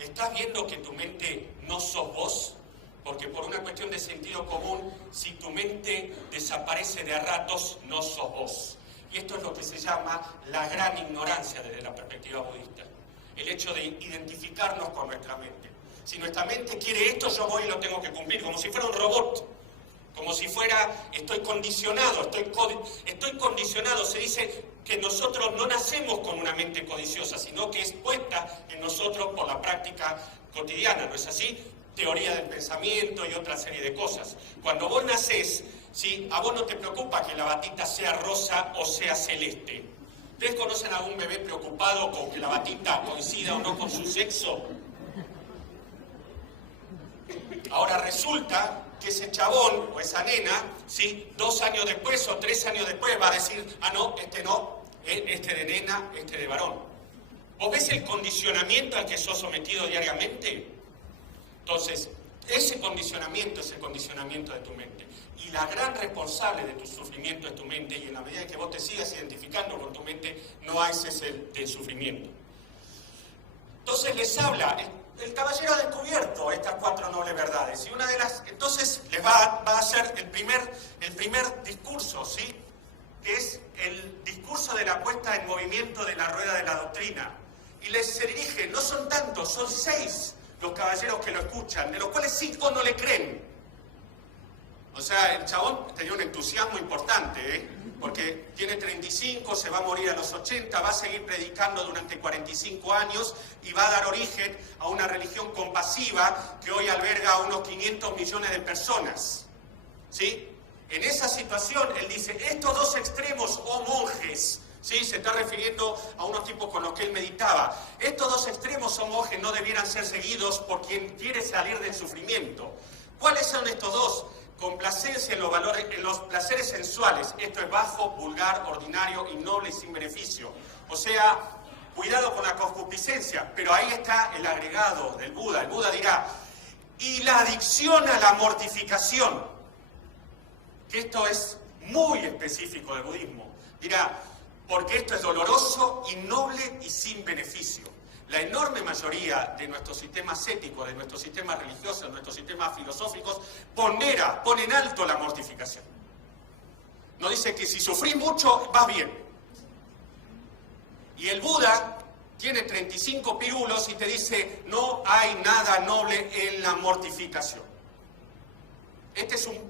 ¿Estás viendo que tu mente no sos vos? Porque por una cuestión de sentido común, si tu mente desaparece de a ratos, no sos vos. Y esto es lo que se llama la gran ignorancia desde la perspectiva budista. El hecho de identificarnos con nuestra mente. Si nuestra mente quiere esto, yo voy y lo tengo que cumplir, como si fuera un robot. Como si fuera, estoy condicionado. Se dice que nosotros no nacemos con una mente codiciosa, sino que es puesta en nosotros por la práctica cotidiana, ¿no es así? Teoría del pensamiento y otra serie de cosas. Cuando vos nacés, ¿sí? A vos no te preocupa que la batita sea rosa o sea celeste. ¿Ustedes conocen a algún bebé preocupado con que la batita coincida o no con su sexo? Ahora resulta que ese chabón o esa nena, ¿sí? 2 años después o 3 años después va a decir, ah no, este de nena, este de varón. ¿Vos ves el condicionamiento al que sos sometido diariamente? Entonces, ese condicionamiento es el condicionamiento de tu mente. Y la gran responsable de tu sufrimiento es tu mente, y en la medida en que vos te sigas identificando con tu mente, no hay cese del sufrimiento. Entonces les habla, el caballero ha descubierto estas 4 nobles verdades, y una de las, entonces les va a hacer el primer discurso, ¿sí? Que es el discurso de la puesta en movimiento de la rueda de la doctrina. Y se dirige, no son tantos, son 6 los caballeros que lo escuchan, de los cuales 5 no le creen. O sea, el chabón tenía un entusiasmo importante, ¿eh? Porque tiene 35, se va a morir a los 80, va a seguir predicando durante 45 años y va a dar origen a una religión compasiva que hoy alberga a unos 500 millones de personas. ¿Sí? En esa situación, él dice, estos 2 extremos, oh monjes, ¿sí? Se está refiriendo a unos tipos con los que él meditaba. Estos 2 extremos, oh monjes, no debieran ser seguidos por quien quiere salir del sufrimiento. ¿Cuáles son estos 2? Complacencia en los placeres sensuales. Esto es bajo, vulgar, ordinario, innoble y sin beneficio. O sea, cuidado con la concupiscencia. Pero ahí está el agregado del Buda. El Buda dirá, y la adicción a la mortificación. Que esto es muy específico del budismo. Dirá, porque esto es doloroso, innoble y sin beneficio. La enorme mayoría de nuestros sistemas éticos, de nuestros sistemas religiosos, de nuestros sistemas filosóficos, pone en alto la mortificación. Nos dice que si sufrís mucho, vas bien. Y el Buda tiene 35 pirulos y te dice, no hay nada noble en la mortificación.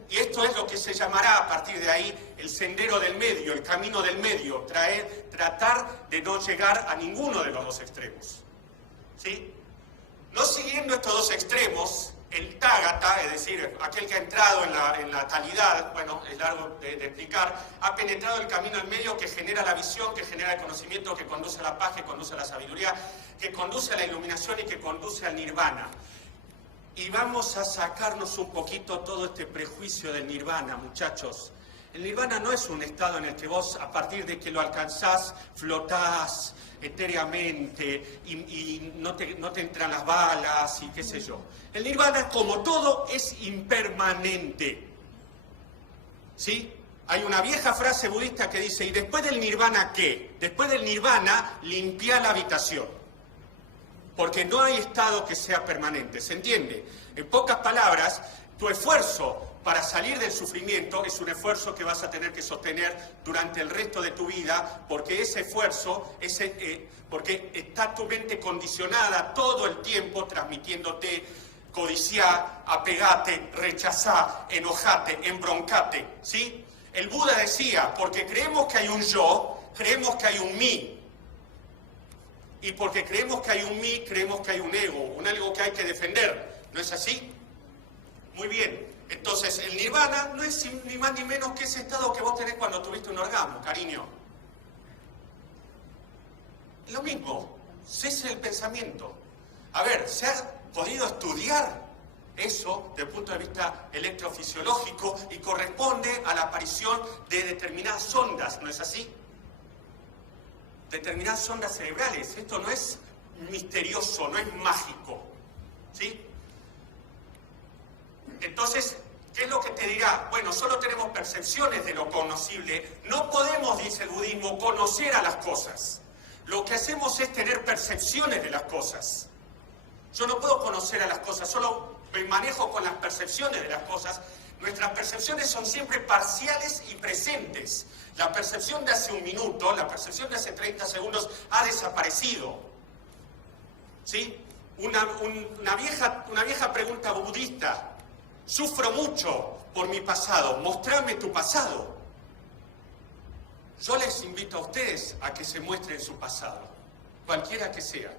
Y esto es lo que se llamará a partir de ahí el sendero del medio, el camino del medio, tratar de no llegar a ninguno de los 2 extremos. ¿Sí? No siguiendo estos 2 extremos, el Tágata, es decir, aquel que ha entrado en la talidad, bueno, es largo de explicar, ha penetrado el camino en medio que genera la visión, que genera el conocimiento, que conduce a la paz, que conduce a la sabiduría, que conduce a la iluminación y que conduce al nirvana. Y vamos a sacarnos un poquito todo este prejuicio del nirvana, muchachos. El nirvana no es un estado en el que vos, a partir de que lo alcanzás, flotás etéreamente y no te entran las balas y qué sé yo. El nirvana, como todo, es impermanente. ¿Sí? Hay una vieja frase budista que dice, ¿y después del nirvana qué? Después del nirvana, limpia la habitación. Porque no hay estado que sea permanente, ¿se entiende? En pocas palabras, tu esfuerzo para salir del sufrimiento es un esfuerzo que vas a tener que sostener durante el resto de tu vida, porque ese esfuerzo, porque está tu mente condicionada todo el tiempo transmitiéndote codiciar, apegate, rechazar, enojate, embroncate, ¿sí? El Buda decía, porque creemos que hay un yo, creemos que hay un mí. Y porque creemos que hay un mí, creemos que hay un ego que hay que defender. ¿No es así? Muy bien. Entonces, el nirvana no es ni más ni menos que ese estado que vos tenés cuando tuviste un orgasmo, cariño. Lo mismo, cese el pensamiento. A ver, ¿se ha podido estudiar eso desde el punto de vista electrofisiológico y corresponde a la aparición de determinadas ondas, ¿no es así? Determinadas ondas cerebrales. Esto no es misterioso, no es mágico, ¿sí? Entonces, ¿qué es lo que te dirá? Bueno, solo tenemos percepciones de lo conocible. No podemos, dice el budismo, conocer a las cosas. Lo que hacemos es tener percepciones de las cosas. Yo no puedo conocer a las cosas, solo me manejo con las percepciones de las cosas. Nuestras percepciones son siempre parciales y presentes. La percepción de hace un minuto, la percepción de hace 30 segundos ha desaparecido. ¿Sí? Una vieja pregunta budista. Sufro mucho por mi pasado, mostrame tu pasado. Yo les invito a ustedes a que se muestren su pasado, cualquiera que sea.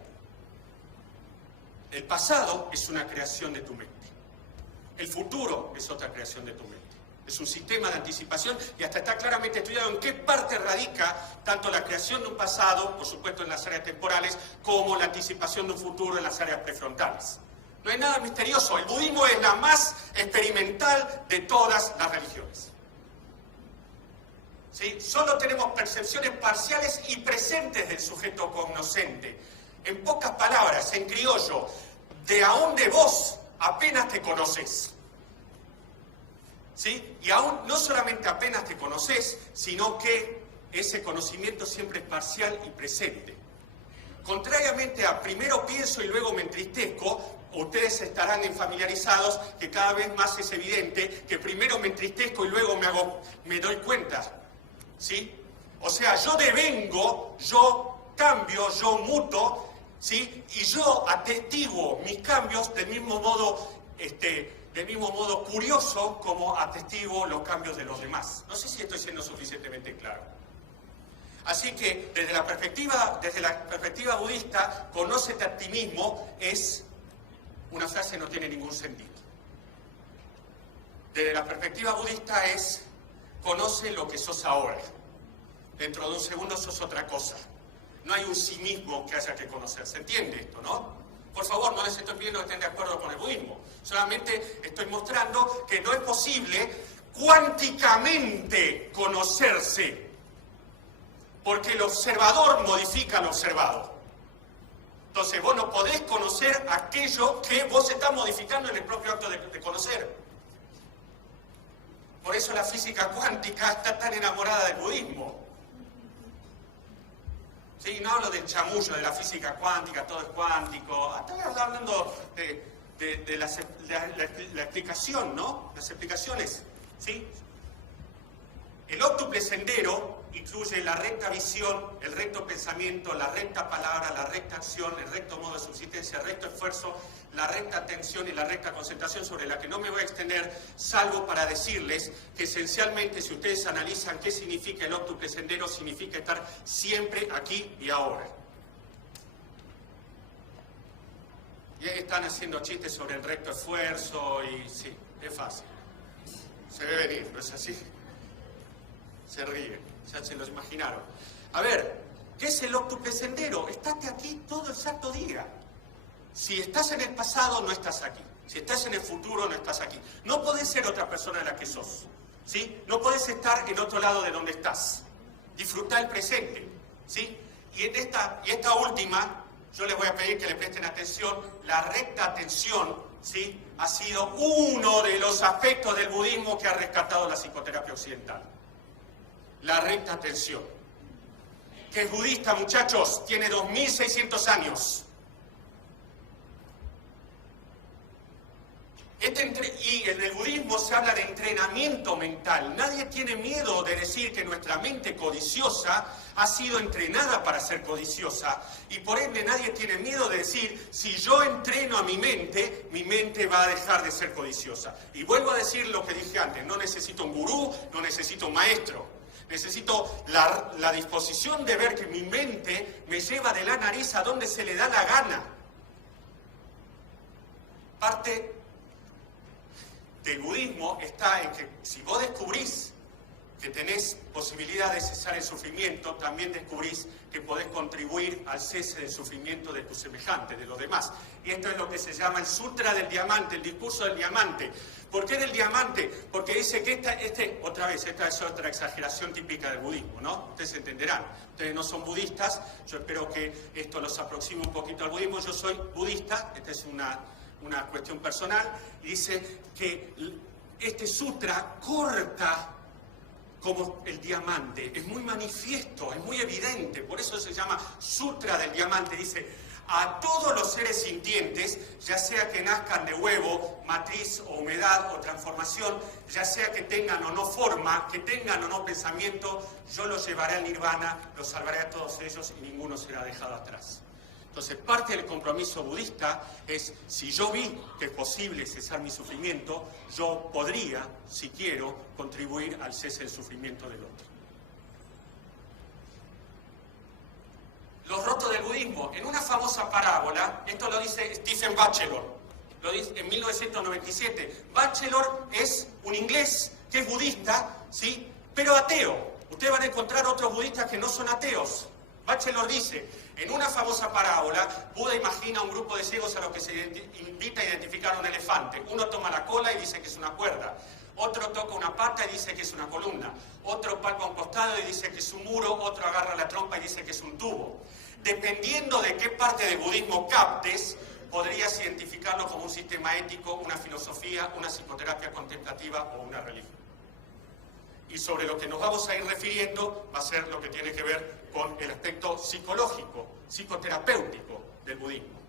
El pasado es una creación de tu mente. El futuro es otra creación de tu mente. Es un sistema de anticipación y hasta está claramente estudiado en qué parte radica tanto la creación de un pasado, por supuesto en las áreas temporales, como la anticipación de un futuro en las áreas prefrontales. No hay nada misterioso. El budismo es la más experimental de todas las religiones. ¿Sí? Solo tenemos percepciones parciales y presentes del sujeto cognoscente. En pocas palabras, en criollo, de aún de vos apenas te conoces. ¿Sí? Y aún no solamente apenas te conoces, sino que ese conocimiento siempre es parcial y presente. Contrariamente a primero pienso y luego me entristezco, ustedes estarán familiarizados que cada vez más es evidente que primero me entristezco y luego me doy cuenta. ¿Sí? O sea, yo devengo, yo cambio, yo muto, ¿sí? Y yo atestiguo mis cambios del mismo modo curioso como atestiguo los cambios de los demás. No sé si estoy siendo suficientemente claro. Así que desde la perspectiva budista, conócete a ti mismo es una frase que no tiene ningún sentido. Desde la perspectiva budista es conoce lo que sos ahora. Dentro de un segundo sos otra cosa. No hay un sí mismo que haya que conocer. ¿Se entiende esto, no? Por favor, no les estoy pidiendo que estén de acuerdo con el budismo. Solamente estoy mostrando que no es posible cuánticamente conocerse. Porque el observador modifica al observado. Entonces vos no podés conocer aquello que vos estás modificando en el propio acto de conocer. Por eso la física cuántica está tan enamorada del budismo. Sí, no hablo del chamullo de la física cuántica, todo es cuántico. Estoy hablando de la explicación, ¿no? Las explicaciones, ¿sí? El óctuple sendero incluye la recta visión, el recto pensamiento, la recta palabra, la recta acción, el recto modo de subsistencia, el recto esfuerzo, la recta atención y la recta concentración, sobre la que no me voy a extender, salvo para decirles que esencialmente, si ustedes analizan qué significa el óctuple sendero, significa estar siempre aquí y ahora. Y ahí están haciendo chistes sobre el recto esfuerzo y sí, es fácil. Se ve venir, ¿no es así? Se ríen, ya se los imaginaron. A ver, ¿qué es el óctuple sendero? Estate aquí todo el santo día. Si estás en el pasado, no estás aquí. Si estás en el futuro, no estás aquí. No podés ser otra persona de la que sos, ¿sí? No podés estar en otro lado de donde estás. Disfrutá el presente, ¿sí? Y esta última, yo les voy a pedir que le presten atención. La recta atención, ¿sí? Ha sido uno de los aspectos del budismo que ha rescatado la psicoterapia occidental. la recta atención. Que es budista, muchachos, tiene 2600 años. Y en el budismo se habla de entrenamiento mental. Nadie tiene miedo de decir que nuestra mente codiciosa ha sido entrenada para ser codiciosa. Y por ende nadie tiene miedo de decir, si yo entreno a mi mente va a dejar de ser codiciosa. Y vuelvo a decir lo que dije antes, no necesito un gurú, no necesito un maestro. Necesito la disposición de ver que mi mente me lleva de la nariz a donde se le da la gana. Parte del budismo está en que si vos descubrís que tenés posibilidad de cesar el sufrimiento, también descubrís que podés contribuir al cese del sufrimiento de tus semejantes, de los demás. Y esto es lo que se llama el Sutra del Diamante, el discurso del diamante. ¿Por qué del diamante? Porque dice que esta es otra exageración típica del budismo, ¿no? Ustedes entenderán. Ustedes no son budistas, yo espero que esto los aproxime un poquito al budismo. Yo soy budista, esta es una cuestión personal, y dice que este sutra corta como el diamante, es muy manifiesto, es muy evidente, por eso se llama Sutra del Diamante. Dice, a todos los seres sintientes, ya sea que nazcan de huevo, matriz o humedad o transformación, ya sea que tengan o no forma, que tengan o no pensamiento, yo los llevaré al nirvana, los salvaré a todos ellos y ninguno será dejado atrás. Entonces, parte del compromiso budista es, si yo vi que es posible cesar mi sufrimiento, yo podría, si quiero, contribuir al cese del sufrimiento del otro. Los rotos del budismo. En una famosa parábola, esto lo dice Stephen Batchelor, lo dice en 1997. Batchelor es un inglés que es budista, ¿sí? Pero ateo. Ustedes van a encontrar otros budistas que no son ateos. Batchelor dice, en una famosa parábola, Buda imagina un grupo de ciegos a los que se invita a identificar un elefante. Uno toma la cola y dice que es una cuerda. Otro toca una pata y dice que es una columna. Otro palpa un costado y dice que es un muro. Otro agarra la trompa y dice que es un tubo. Dependiendo de qué parte del budismo captes, podrías identificarlo como un sistema ético, una filosofía, una psicoterapia contemplativa o una religión. Y sobre lo que nos vamos a ir refiriendo va a ser lo que tiene que ver con el aspecto psicológico, psicoterapéutico del budismo.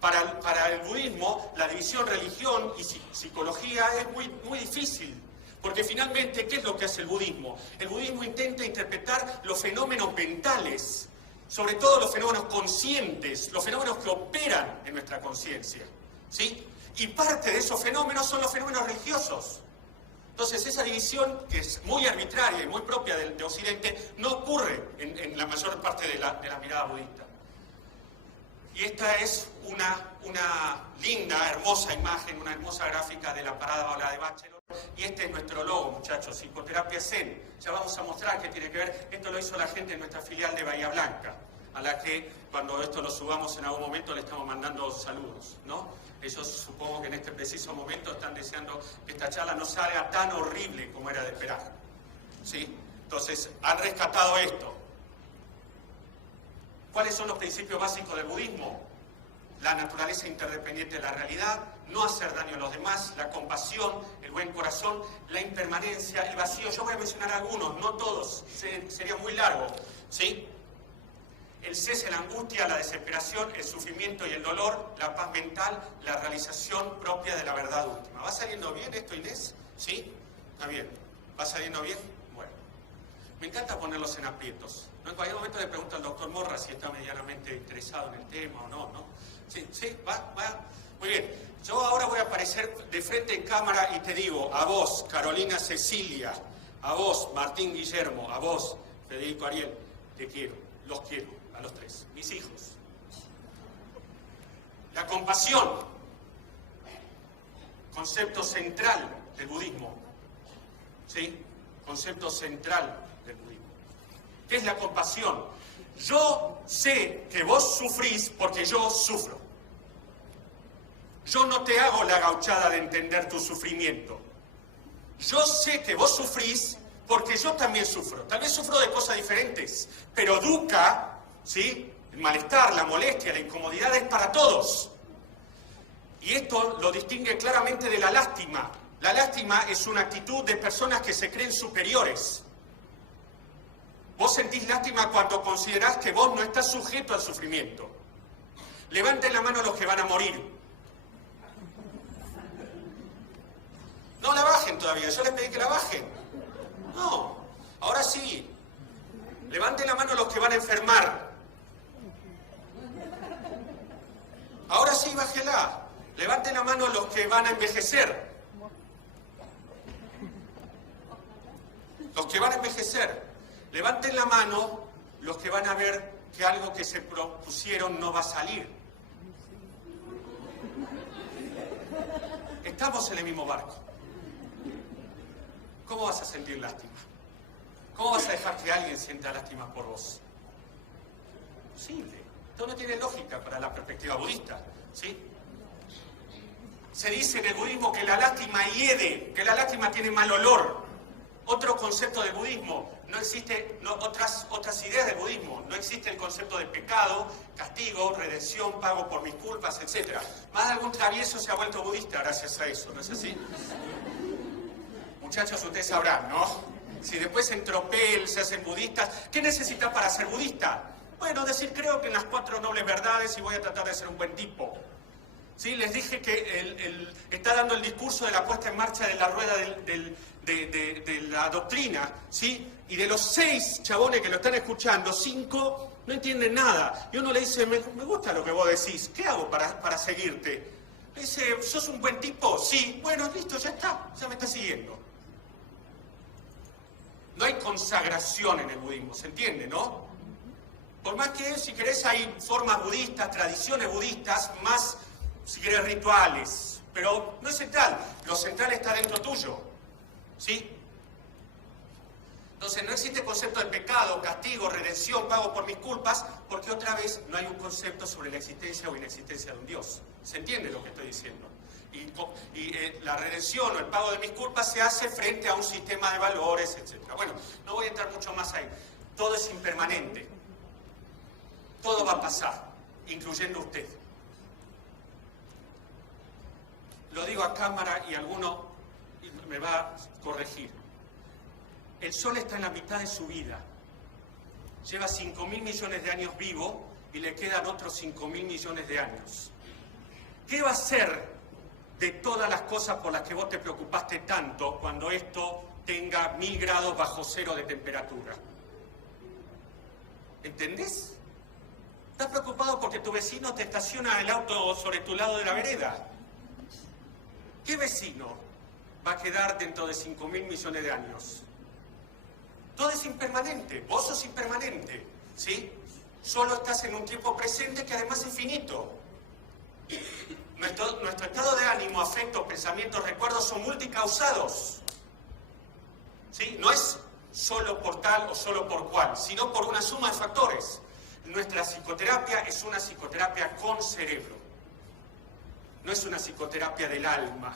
Para el budismo, la división religión y psicología es muy difícil, porque finalmente, ¿qué es lo que hace el budismo? El budismo intenta interpretar los fenómenos mentales, sobre todo los fenómenos conscientes, los fenómenos que operan en nuestra conciencia, ¿sí? Y parte de esos fenómenos son los fenómenos religiosos. Entonces, esa división, que es muy arbitraria y muy propia de Occidente, no ocurre en la mayor parte de la mirada budista. Y esta es una linda, hermosa imagen, una hermosa gráfica de la parábola de Batchelor. Y este es nuestro logo, muchachos, Psicoterapia Zen. Ya vamos a mostrar qué tiene que ver. Esto lo hizo la gente en nuestra filial de Bahía Blanca, a la que, cuando esto lo subamos en algún momento, le estamos mandando saludos, ¿no? Ellos supongo que en este preciso momento están deseando que esta charla no salga tan horrible como era de esperar, ¿sí? Entonces, han rescatado esto. ¿Cuáles son los principios básicos del budismo? La naturaleza interdependiente de la realidad, no hacer daño a los demás, la compasión, el buen corazón, la impermanencia, el vacío. Yo voy a mencionar algunos, no todos, sería muy largo, ¿sí? El cese, la angustia, la desesperación, el sufrimiento y el dolor, la paz mental, la realización propia de la verdad última. ¿Va saliendo bien esto, Inés? ¿Sí? ¿Está bien? ¿Va saliendo bien? Bueno. Me encanta ponerlos en aprietos. ¿No? En cualquier momento le pregunto al doctor Morra si está medianamente interesado en el tema o no, ¿no? ¿Sí? ¿Sí? ¿Va? Muy bien. Yo ahora voy a aparecer de frente en cámara y te digo, a vos, Carolina Cecilia, a vos, Martín Guillermo, a vos, Federico Ariel, te quiero, los quiero. A los tres, mis hijos. La compasión, concepto central del budismo, ¿sí? Concepto central del budismo. ¿Qué es la compasión? Yo sé que vos sufrís porque yo sufro. Yo no te hago la gauchada de entender tu sufrimiento. Yo sé que vos sufrís porque yo también sufro. Tal vez sufro de cosas diferentes, pero dukkha, ¿sí? El malestar, la molestia, la incomodidad es para todos. Y esto lo distingue claramente de la lástima. La lástima es una actitud de personas que se creen superiores. Vos sentís lástima cuando considerás que vos no estás sujeto al sufrimiento. Levanten la mano los que van a morir. No la bajen todavía, yo les pedí que la bajen. No, ahora sí. Levanten la mano los que van a enfermar. Ahora sí, bájela. Levanten la mano los que van a envejecer. Los que van a envejecer. Levanten la mano los que van a ver que algo que se propusieron no va a salir. Estamos en el mismo barco. ¿Cómo vas a sentir lástima? ¿Cómo vas a dejar que alguien sienta lástima por vos? Imposible. Esto no tiene lógica para la perspectiva budista, ¿sí? Se dice en el budismo que la lástima hiede, que la lástima tiene mal olor. Otro concepto del budismo, no existe, otras ideas del budismo, no existe el concepto de pecado, castigo, redención, pago por mis culpas, etc. Más de algún travieso se ha vuelto budista gracias a eso, ¿no es así? Muchachos, ustedes sabrán, ¿no? Si después en tropel se hacen budistas, ¿qué necesitas para ser budista? Bueno, decir creo que en las 4 nobles verdades y voy a tratar de ser un buen tipo. ¿Sí? Les dije que está dando el discurso de la puesta en marcha de la rueda de la doctrina, ¿sí? Y de los 6 chabones que lo están escuchando, 5 no entienden nada. Y uno le dice, me gusta lo que vos decís, ¿qué hago para seguirte? Le dice, ¿sos un buen tipo? Sí. Bueno, listo, ya está, ya me está siguiendo. No hay consagración en el budismo, ¿se entiende, no? Por más que, si querés, hay formas budistas, tradiciones budistas, más, si querés, rituales. Pero no es central, lo central está dentro tuyo, ¿sí? Entonces no existe concepto de pecado, castigo, redención, pago por mis culpas, porque otra vez no hay un concepto sobre la existencia o inexistencia de un Dios. ¿Se entiende lo que estoy diciendo? Y la redención o el pago de mis culpas se hace frente a un sistema de valores, etc. Bueno, no voy a entrar mucho más ahí. Todo es impermanente. Todo va a pasar, incluyendo usted. Lo digo a cámara y alguno me va a corregir. El Sol está en la mitad de su vida. Lleva 5.000 millones de años vivo y le quedan otros 5.000 millones de años. ¿Qué va a ser de todas las cosas por las que vos te preocupaste tanto cuando esto tenga 1000 grados bajo cero de temperatura? ¿Entendés? ¿Estás preocupado porque tu vecino te estaciona el auto sobre tu lado de la vereda? ¿Qué vecino va a quedar dentro de 5.000 millones de años? Todo es impermanente, vos sos impermanente, ¿sí? Solo estás en un tiempo presente que además es finito. Nuestro estado de ánimo, afectos, pensamientos, recuerdos son multicausados, ¿sí? No es solo por tal o solo por cual, sino por una suma de factores. Nuestra psicoterapia es una psicoterapia con cerebro. No es una psicoterapia del alma,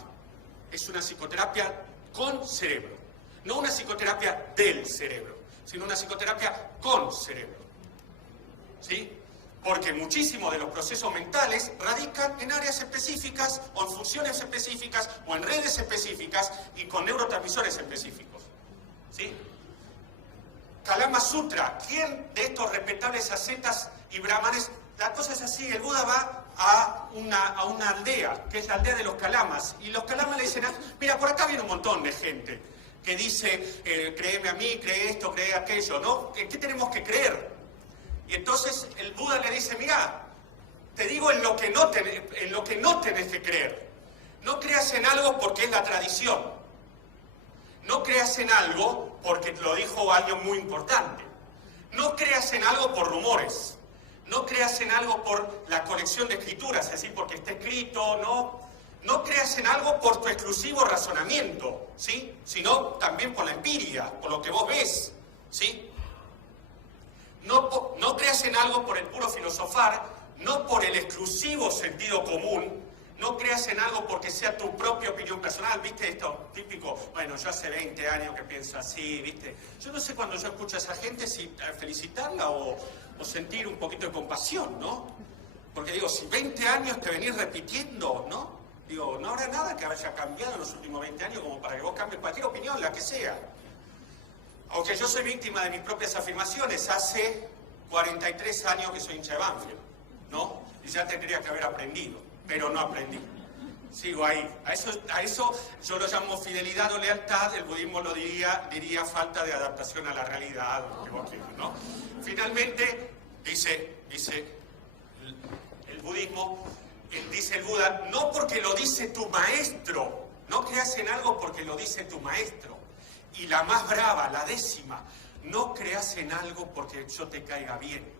es una psicoterapia con cerebro. No una psicoterapia del cerebro, sino una psicoterapia con cerebro. ¿Sí? Porque muchísimos de los procesos mentales radican en áreas específicas, o en funciones específicas, o en redes específicas, y con neurotransmisores específicos. ¿Sí? Kalama Sutra, ¿quién de estos respetables ascetas y brahmanes? La cosa es así, el Buda va a una aldea, que es la aldea de los Kalamas, y los Kalamas le dicen, mira, por acá viene un montón de gente que dice, créeme a mí, cree esto, cree aquello, ¿no? ¿En qué tenemos que creer? Y entonces el Buda le dice, mira, te digo en lo que no tenés que creer. No creas en algo porque es la tradición. No creas en algo porque lo dijo alguien muy importante. No creas en algo por rumores. No creas en algo por la colección de escrituras, es decir, porque está escrito, no. No creas en algo por tu exclusivo razonamiento, ¿sí? Sino también por la empiria, por lo que vos ves, ¿sí? No creas en algo por el puro filosofar, no por el exclusivo sentido común. No creas en algo porque sea tu propia opinión personal, ¿viste? Esto típico, bueno, yo hace 20 años que pienso así, ¿viste? Yo no sé cuando yo escucho a esa gente si felicitarla o sentir un poquito de compasión, ¿no? Porque digo, si 20 años te venís repitiendo, ¿no? Digo, no habrá nada que haya cambiado en los últimos 20 años como para que vos cambies cualquier opinión, la que sea. Aunque yo soy víctima de mis propias afirmaciones, hace 43 años que soy hincha de Banfield, ¿no? Y ya tendría que haber aprendido, pero no aprendí. Sigo ahí. A eso yo lo llamo fidelidad o lealtad, el budismo lo diría falta de adaptación a la realidad, ¿no? Finalmente, dice el budismo, dice el Buda, no porque lo dice tu maestro, no creas en algo porque lo dice tu maestro. Y la más brava, la 10ª, no creas en algo porque yo te caiga bien.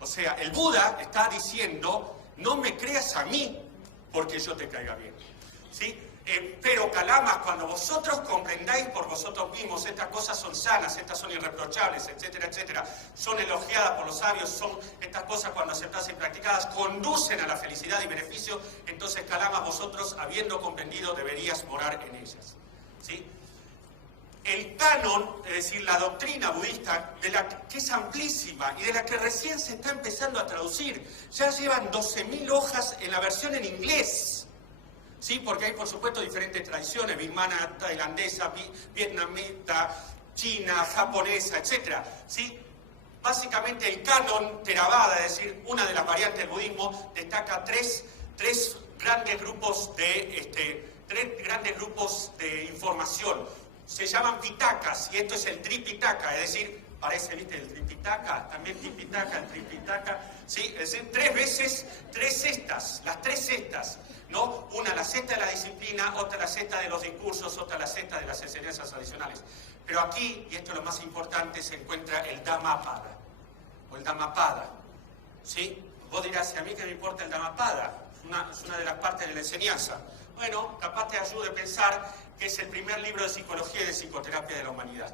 O sea, el Buda está diciendo, no me creas a mí porque yo te caiga bien. ¿Sí? Pero Kalamas, cuando vosotros comprendáis por vosotros mismos, estas cosas son sanas, estas son irreprochables, etcétera, etcétera, son elogiadas por los sabios, son estas cosas cuando aceptadas y practicadas, conducen a la felicidad y beneficio, entonces Kalamas, vosotros, habiendo comprendido, deberías morar en ellas. ¿Sí? El canon, es decir, la doctrina budista, que es amplísima y de la que recién se está empezando a traducir, ya llevan 12.000 hojas en la versión en inglés. ¿Sí? Porque hay, por supuesto, diferentes tradiciones, birmana, tailandesa, vietnamita, china, japonesa, etc. ¿Sí? Básicamente el canon Theravada, es decir, una de las variantes del budismo, destaca tres grandes grupos de información. Se llaman pitakas, y esto es el tripitaka, es decir, parece, ¿viste? El tripitaka, también tipitaka, el tripitaka, ¿sí? Es decir, 3 veces, 3 cestas, las 3 cestas, ¿no? Una la cesta de la disciplina, otra la cesta de los discursos, otra la cesta de las enseñanzas adicionales. Pero aquí, y esto es lo más importante, se encuentra el Dhammapada, o el Dhammapada, ¿sí? Vos dirás, ¿y a mí qué me importa el Dhammapada? Es una de las partes de la enseñanza. Bueno, capaz te ayude a pensar que es el primer libro de psicología y de psicoterapia de la humanidad.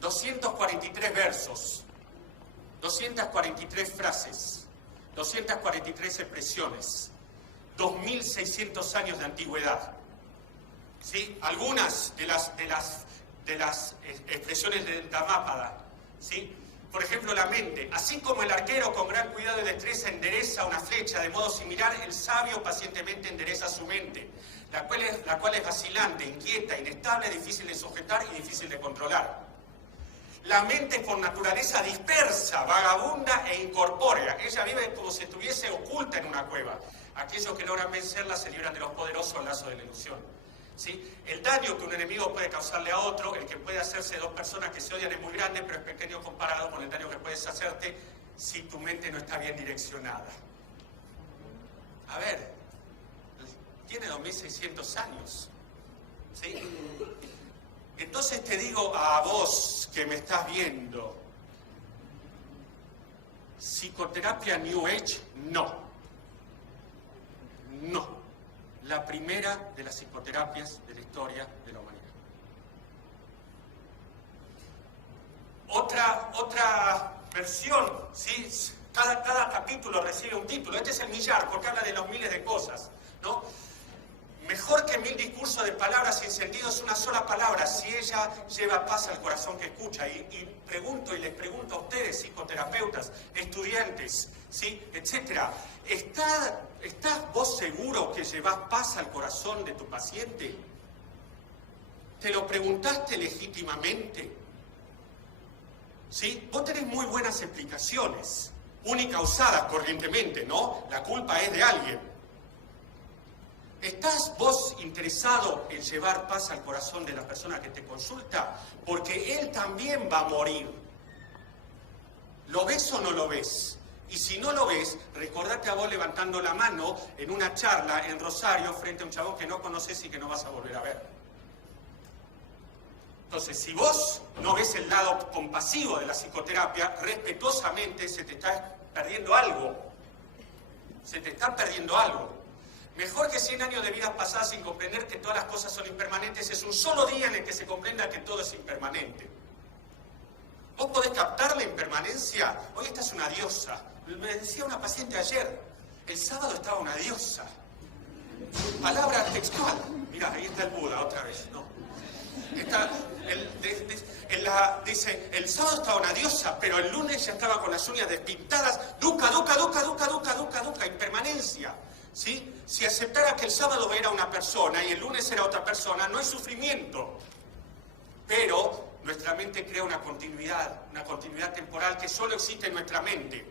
243 versos, 243 frases, 243 expresiones, 2.600 años de antigüedad. ¿Sí? Algunas de las expresiones del Dhammapada, ¿sí? Por ejemplo, la mente. Así como el arquero con gran cuidado y destreza endereza una flecha de modo similar, el sabio pacientemente endereza su mente, la cual es vacilante, inquieta, inestable, difícil de sujetar y difícil de controlar. La mente es por naturaleza dispersa, vagabunda e incorpórea. Ella vive como si estuviese oculta en una cueva. Aquellos que logran vencerla se libran de los poderosos lazos de la ilusión. ¿Sí? El daño que un enemigo puede causarle a otro, el que puede hacerse 2 personas que se odian es muy grande, pero es pequeño comparado con el daño que puedes hacerte si tu mente no está bien direccionada. A ver, tiene 2.600 años. ¿Sí? Entonces te digo a vos que me estás viendo, psicoterapia New Age, no. No. La primera de las psicoterapias de la historia de la humanidad. Otra versión, ¿sí? Cada capítulo recibe un título. Este es el millar, porque habla de los miles de cosas, ¿no? Mejor que 1000 discursos de palabras sin sentido es una sola palabra, si ella lleva paz al corazón que escucha. Y les pregunto a ustedes, psicoterapeutas, estudiantes, ¿sí? Etcétera, ¿estás vos seguro que llevas paz al corazón de tu paciente? ¿Te lo preguntaste legítimamente? ¿Sí? Vos tenés muy buenas explicaciones, unicausadas corrientemente, ¿no? La culpa es de alguien. ¿Estás vos interesado en llevar paz al corazón de la persona que te consulta? Porque él también va a morir. ¿Lo ves o no lo ves? Y si no lo ves, recordate a vos levantando la mano en una charla en Rosario frente a un chabón que no conoces y que no vas a volver a ver. Entonces, si vos no ves el lado compasivo de la psicoterapia, respetuosamente se te está perdiendo algo. Se te está perdiendo algo. Mejor que 100 años de vidas pasadas sin comprender que todas las cosas son impermanentes, es un solo día en el que se comprenda que todo es impermanente. ¿Vos podés captar la impermanencia? Hoy esta es una diosa. Me decía una paciente ayer, el sábado estaba una diosa. Palabra textual. Mirá, ahí está el Buda otra vez, ¿no? Dice, el sábado estaba una diosa, pero el lunes ya estaba con las uñas despintadas. Dukkha, impermanencia. ¿Sí? Si aceptara que el sábado era una persona y el lunes era otra persona, no hay sufrimiento. pero nuestra mente crea una continuidad temporal que solo existe en nuestra mente.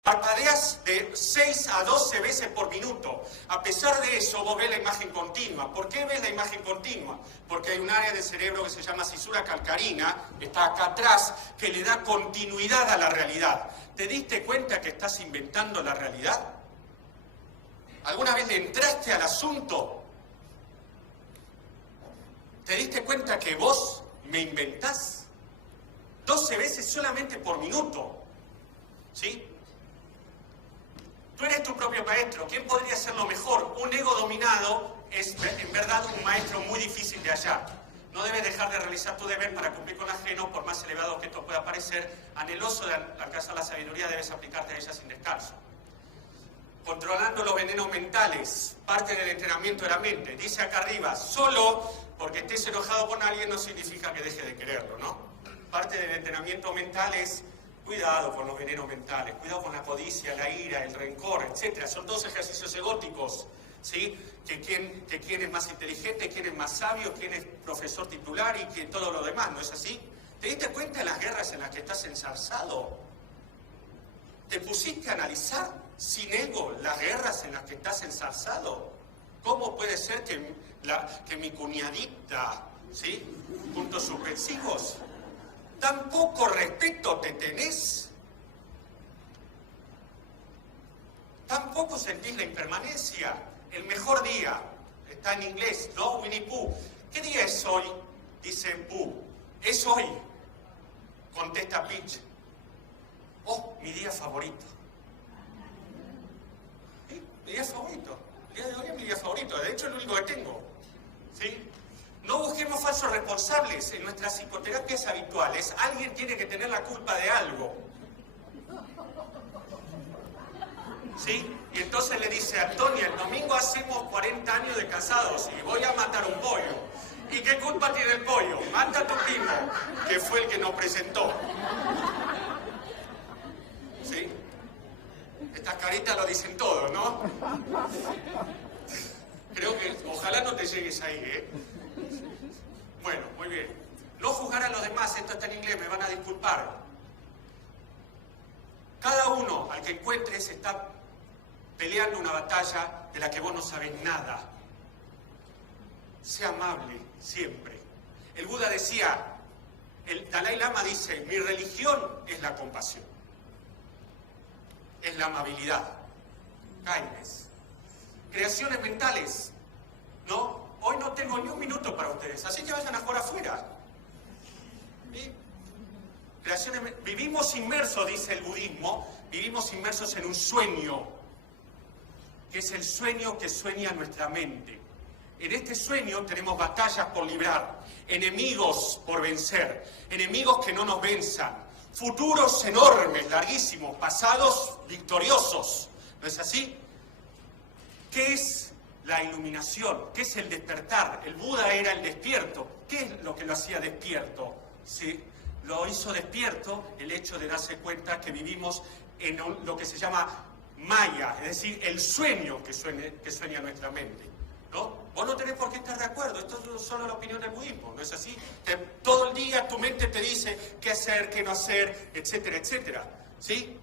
Parpadeas de 6 a 12 veces por minuto. A pesar de eso, vos ves la imagen continua. ¿Por qué ves la imagen continua? Porque hay un área del cerebro que se llama cisura calcarina, está acá atrás, que le da continuidad a la realidad. ¿Te diste cuenta que estás inventando la realidad? ¿Alguna vez le entraste al asunto? ¿Te diste cuenta que vos me inventás? 12 veces solamente por minuto. ¿Sí? Tú eres tu propio maestro. ¿Quién podría hacerlo mejor? Un ego dominado es en verdad un maestro muy difícil de hallar. No debes dejar de realizar tu deber para cumplir con ajeno, por más elevado que esto pueda parecer. Anheloso de alcanzar la sabiduría, debes aplicarte a ella sin descanso. Controlando los venenos mentales, parte del entrenamiento de la mente. Dice acá arriba, solo porque estés enojado con alguien no significa que deje de quererlo, ¿no? Parte del entrenamiento mental es cuidado con los venenos mentales, cuidado con la codicia, la ira, el rencor, etc. Son todos ejercicios egóticos, ¿sí? Que quién es más inteligente, quién es más sabio, quién es profesor titular y que todo lo demás, ¿no es así? ¿Te diste cuenta de las guerras en las que estás ensarzado? ¿Te pusiste a analizar sin ego las guerras en las que estás ensarzado? ¿Cómo puede ser que mi cuñadita, ¿sí? Puntos suspensivos, tan poco respeto te tenés? Tampoco sentís la impermanencia. El mejor día, está en inglés, ¿no? Winnie Pooh. ¿Qué día es hoy? Dice Pooh. Es hoy. Contesta Peach. Oh, mi día favorito. ¿Sí? Mi día favorito. El día de hoy es mi día favorito. De hecho, es lo único que tengo. ¿Sí? No busquemos falsos responsables. En nuestras psicoterapias habituales, alguien tiene que tener la culpa de algo. ¿Sí? Y entonces le dice a Antonia, el domingo hacemos 40 años de casados y voy a matar un pollo. ¿Y qué culpa tiene el pollo? Mata a tu primo, que fue el que nos presentó. ¿Sí? Estas caritas lo dicen todo, ¿no? Creo que ojalá no te llegues ahí, ¿eh? Bueno, muy bien. No juzgar a los demás, esto está en inglés, me van a disculpar. Cada uno al que encuentres está peleando una batalla de la que vos no sabés nada. Sea amable siempre. El Buda decía, el Dalai Lama dice, mi religión es la compasión, es la amabilidad, kindness. Creaciones mentales, ¿no? Hoy no tengo ni un minuto para ustedes, así que vayan a jugar afuera. ¿Sí? Vivimos inmersos, dice el budismo, vivimos inmersos en un sueño, que es el sueño que sueña nuestra mente. En este sueño tenemos batallas por librar, enemigos por vencer, enemigos que no nos venzan, futuros enormes, larguísimos, pasados victoriosos. ¿No es así? ¿Qué es la iluminación? ¿Qué es el despertar? El Buda era el despierto. ¿Qué es lo que lo hacía despierto? ¿Sí? Lo hizo despierto el hecho de darse cuenta que vivimos en lo que se llama Maya, es decir, el sueño que sueña nuestra mente, ¿no? Vos no tenés por qué estar de acuerdo, esto es solo la opinión del budismo, ¿no es así? Todo el día tu mente te dice qué hacer, qué no hacer, etcétera, etcétera, ¿sí?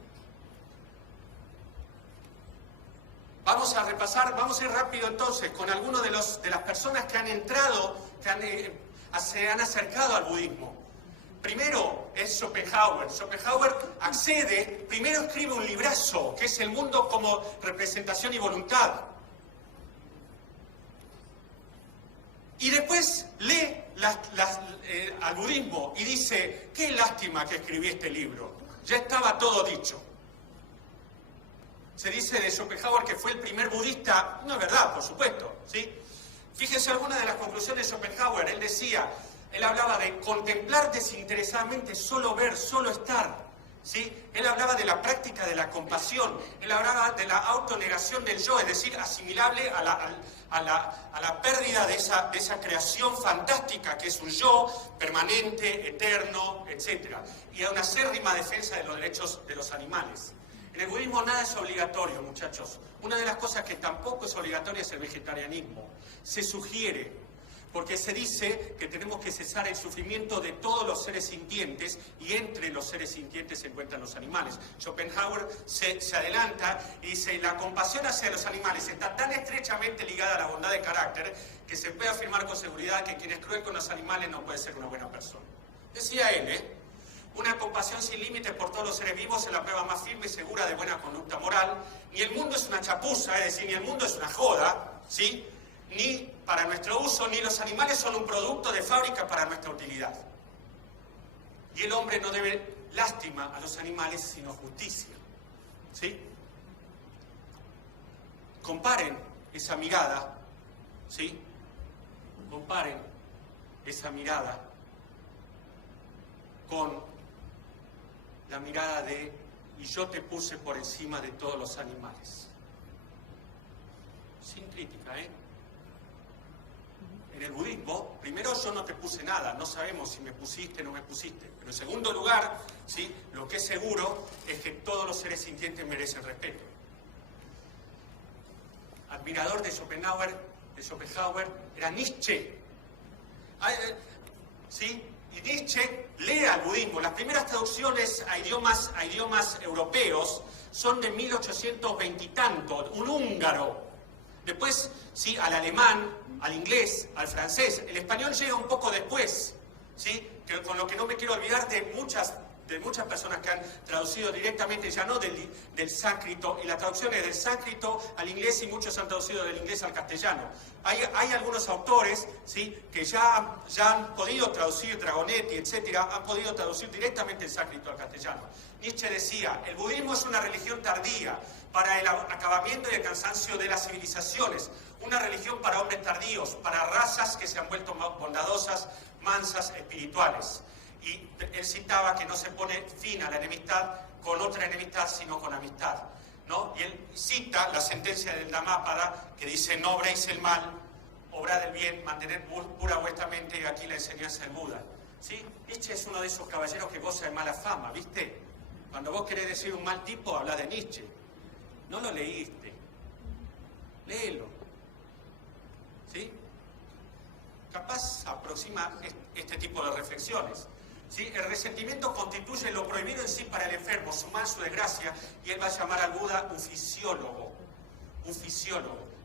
Vamos a repasar, vamos a ir rápido entonces con algunos de las personas que han entrado, se han acercado al budismo. Primero es Schopenhauer. Schopenhauer accede, primero escribe un librazo, que es El mundo como representación y voluntad. Y después lee al budismo y dice, qué lástima que escribí este libro, ya estaba todo dicho. Se dice de Schopenhauer que fue el primer budista, no es verdad, por supuesto, ¿sí? Fíjense algunas de las conclusiones de Schopenhauer. Él hablaba de contemplar desinteresadamente, solo ver, solo estar, ¿sí? Él hablaba de la práctica de la compasión, él hablaba de la autonegación del yo, es decir, asimilable a la pérdida de esa creación fantástica que es un yo permanente, eterno, etc. Y a una acérrima defensa de los derechos de los animales. En el budismo nada es obligatorio, muchachos. Una de las cosas que tampoco es obligatoria es el vegetarianismo. Se sugiere. porque se dice que tenemos que cesar el sufrimiento de todos los seres sintientes, y entre los seres sintientes se encuentran los animales. Schopenhauer se adelanta y dice: la compasión hacia los animales está tan estrechamente ligada a la bondad de carácter que se puede afirmar con seguridad que quien es cruel con los animales no puede ser una buena persona. Decía él, una compasión sin límites por todos los seres vivos es la prueba más firme y segura de buena conducta moral. Ni el mundo es una chapuza, es decir, ni el mundo es una joda, ¿sí? Ni para nuestro uso, ni los animales son un producto de fábrica para nuestra utilidad. Y el hombre no debe lástima a los animales, sino justicia, ¿sí? Comparen esa mirada, ¿sí? Comparen esa mirada con la mirada de: y yo te puse por encima de todos los animales. Sin crítica, En el budismo, primero, yo no te puse nada, no sabemos si me pusiste o no me pusiste. Pero en segundo lugar, ¿sí?, lo que es seguro es que todos los seres sintientes merecen respeto. Admirador de Schopenhauer era Nietzsche. ¿Sí? Y Nietzsche lee al budismo. Las primeras traducciones a idiomas europeos son de 1820 y tanto, un húngaro. Después, sí, al alemán, al inglés, al francés. El español llega un poco después, ¿sí? Con lo que no me quiero olvidar de muchas personas que han traducido directamente, ya no del sánscrito, y la traducción es del sánscrito al inglés, y muchos han traducido del inglés al castellano. Hay algunos autores, ¿sí?, que ya han podido traducir, Dragonetti, etcétera, han podido traducir directamente el sánscrito al castellano. Nietzsche decía: el budismo es una religión tardía para el acabamiento y el cansancio de las civilizaciones, una religión para hombres tardíos, para razas que se han vuelto bondadosas, mansas, espirituales. Y él citaba que no se pone fin a la enemistad con otra enemistad, sino con amistad, ¿no? Y él cita la sentencia del Dhammapada, que dice: no obréis el mal, obrad el bien, mantened pura vuestra mente, y aquí la enseñanza del Buda. ¿Sí? Nietzsche es uno de esos caballeros que goza de mala fama, ¿viste? Cuando vos querés decir un mal tipo, habla de Nietzsche. No lo leíste. Léelo. ¿Sí? Capaz aproxima este tipo de reflexiones. ¿Sí? El resentimiento constituye lo prohibido en sí para el enfermo, su mal, su desgracia, y él va a llamar al Buda un fisiólogo,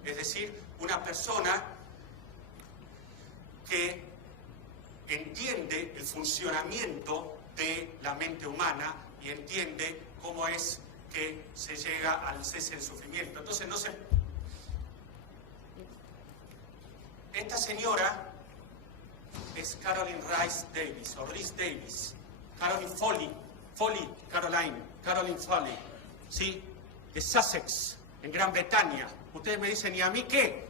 es decir, una persona que entiende el funcionamiento de la mente humana y entiende cómo es que se llega al cese del sufrimiento. Entonces, esta señora es Caroline Rhys Davies, o Rhys Davies, Caroline Foley, ¿sí?, de Sussex, en Gran Bretaña. Ustedes me dicen: ¿y a mí qué?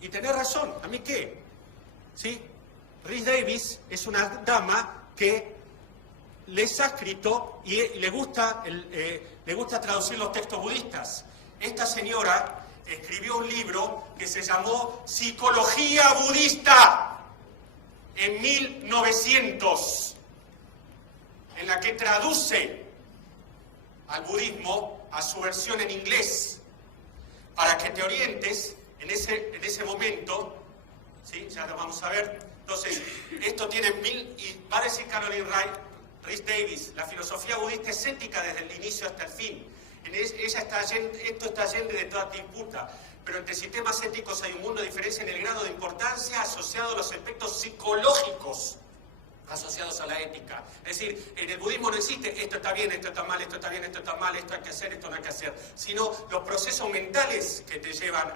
Y tenés razón, ¿a mí qué? ¿Sí? Rhys Davies es una dama que lee sánscrito y le gusta traducir los textos budistas. Esta señora escribió un libro que se llamó Psicología Budista en 1900, en la que traduce al budismo a su versión en inglés, para que te orientes en ese momento, ¿sí? Ya lo vamos a ver. Entonces, esto tiene y va a decir Caroline Rhys Davies: la filosofía budista es ética desde el inicio hasta el fin. Esto está lleno de toda disputa, pero entre sistemas éticos hay un mundo de diferencia en el grado de importancia asociado a los aspectos psicológicos asociados a la ética. Es decir, en el budismo no existe esto está bien, esto está mal, esto está bien, esto está mal, esto hay que hacer, esto no hay que hacer, sino los procesos mentales que te llevan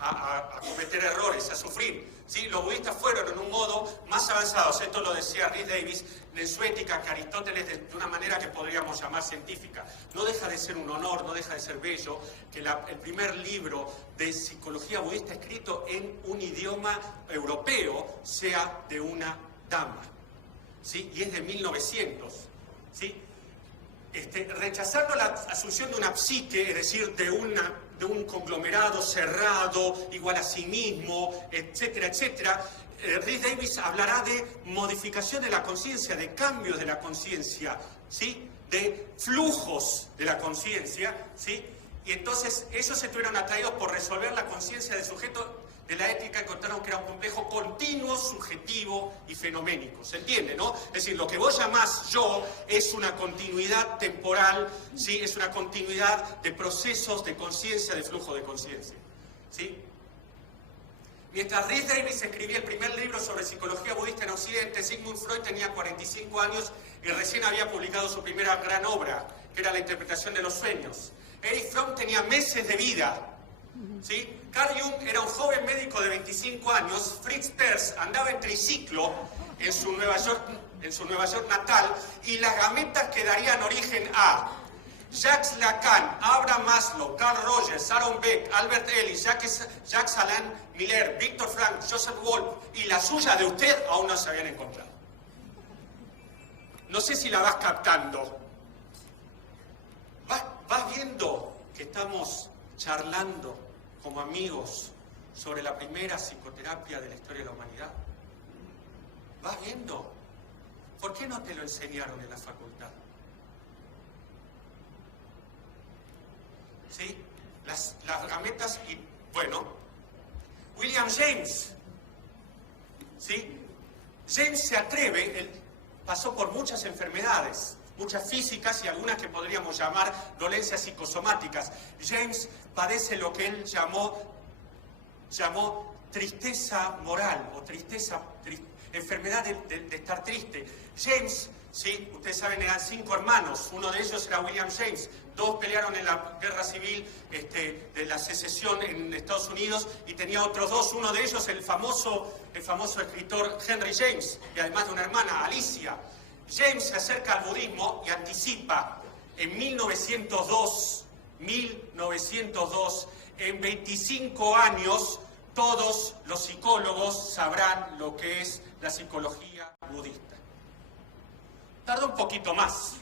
a cometer errores, a sufrir. ¿Sí? Los budistas fueron en un modo más avanzados, esto lo decía Rhys Davies, en su ética, que Aristóteles, de una manera que podríamos llamar científica. No deja de ser un honor, no deja de ser bello que el primer libro de psicología budista escrito en un idioma europeo sea de una dama, ¿sí? Y es de 1900, ¿sí? Rechazando la asunción de una psique, es decir, de un conglomerado cerrado, igual a sí mismo, etcétera, etcétera, Rhys Davies hablará de modificación de la conciencia, de cambios de la conciencia, ¿sí?, de flujos de la conciencia, ¿sí? Y entonces ellos estuvieron atraídos por resolver la conciencia del sujeto de la ética encontraron que era un complejo continuo, subjetivo y fenoménico. ¿Se entiende, no? Es decir, lo que vos llamás yo es una continuidad temporal, ¿sí? Es una continuidad de procesos de conciencia, de flujo de conciencia, ¿sí? Mientras Rhys Davis escribía el primer libro sobre psicología budista en Occidente, Sigmund Freud tenía 45 años y recién había publicado su primera gran obra, que era La interpretación de los sueños. Erich Fromm tenía meses de vida, ¿sí? Carl Jung era un joven médico de 25 años, Fritz Perls andaba en triciclo en su Nueva York natal, y las gametas que darían origen a Jacques Lacan, Abraham Maslow, Carl Rogers, Aaron Beck, Albert Ellis, Jacques Alain Miller, Viktor Frankl, Joseph Wolf, y la suya de usted aún no se habían encontrado. No sé si la vas captando. ¿Vas viendo que estamos charlando como amigos sobre la primera psicoterapia de la historia de la humanidad? ¿Vas viendo? ¿Por qué no te lo enseñaron en la facultad? ¿Sí? Las gametas y, bueno, William James, ¿sí? James se atreve, él pasó por muchas enfermedades, muchas físicas y algunas que podríamos llamar dolencias psicosomáticas. James padece lo que él llamó tristeza moral o enfermedad de estar triste. James, sí, ustedes saben, eran 5 hermanos, uno de ellos era William James, 2 pelearon en la guerra civil de la secesión en Estados Unidos, y tenía otros 2, uno de ellos el famoso escritor Henry James, y además de una hermana, Alicia. James se acerca al budismo y anticipa en 1902, en 25 años, todos los psicólogos sabrán lo que es la psicología budista. Tarda un poquito más,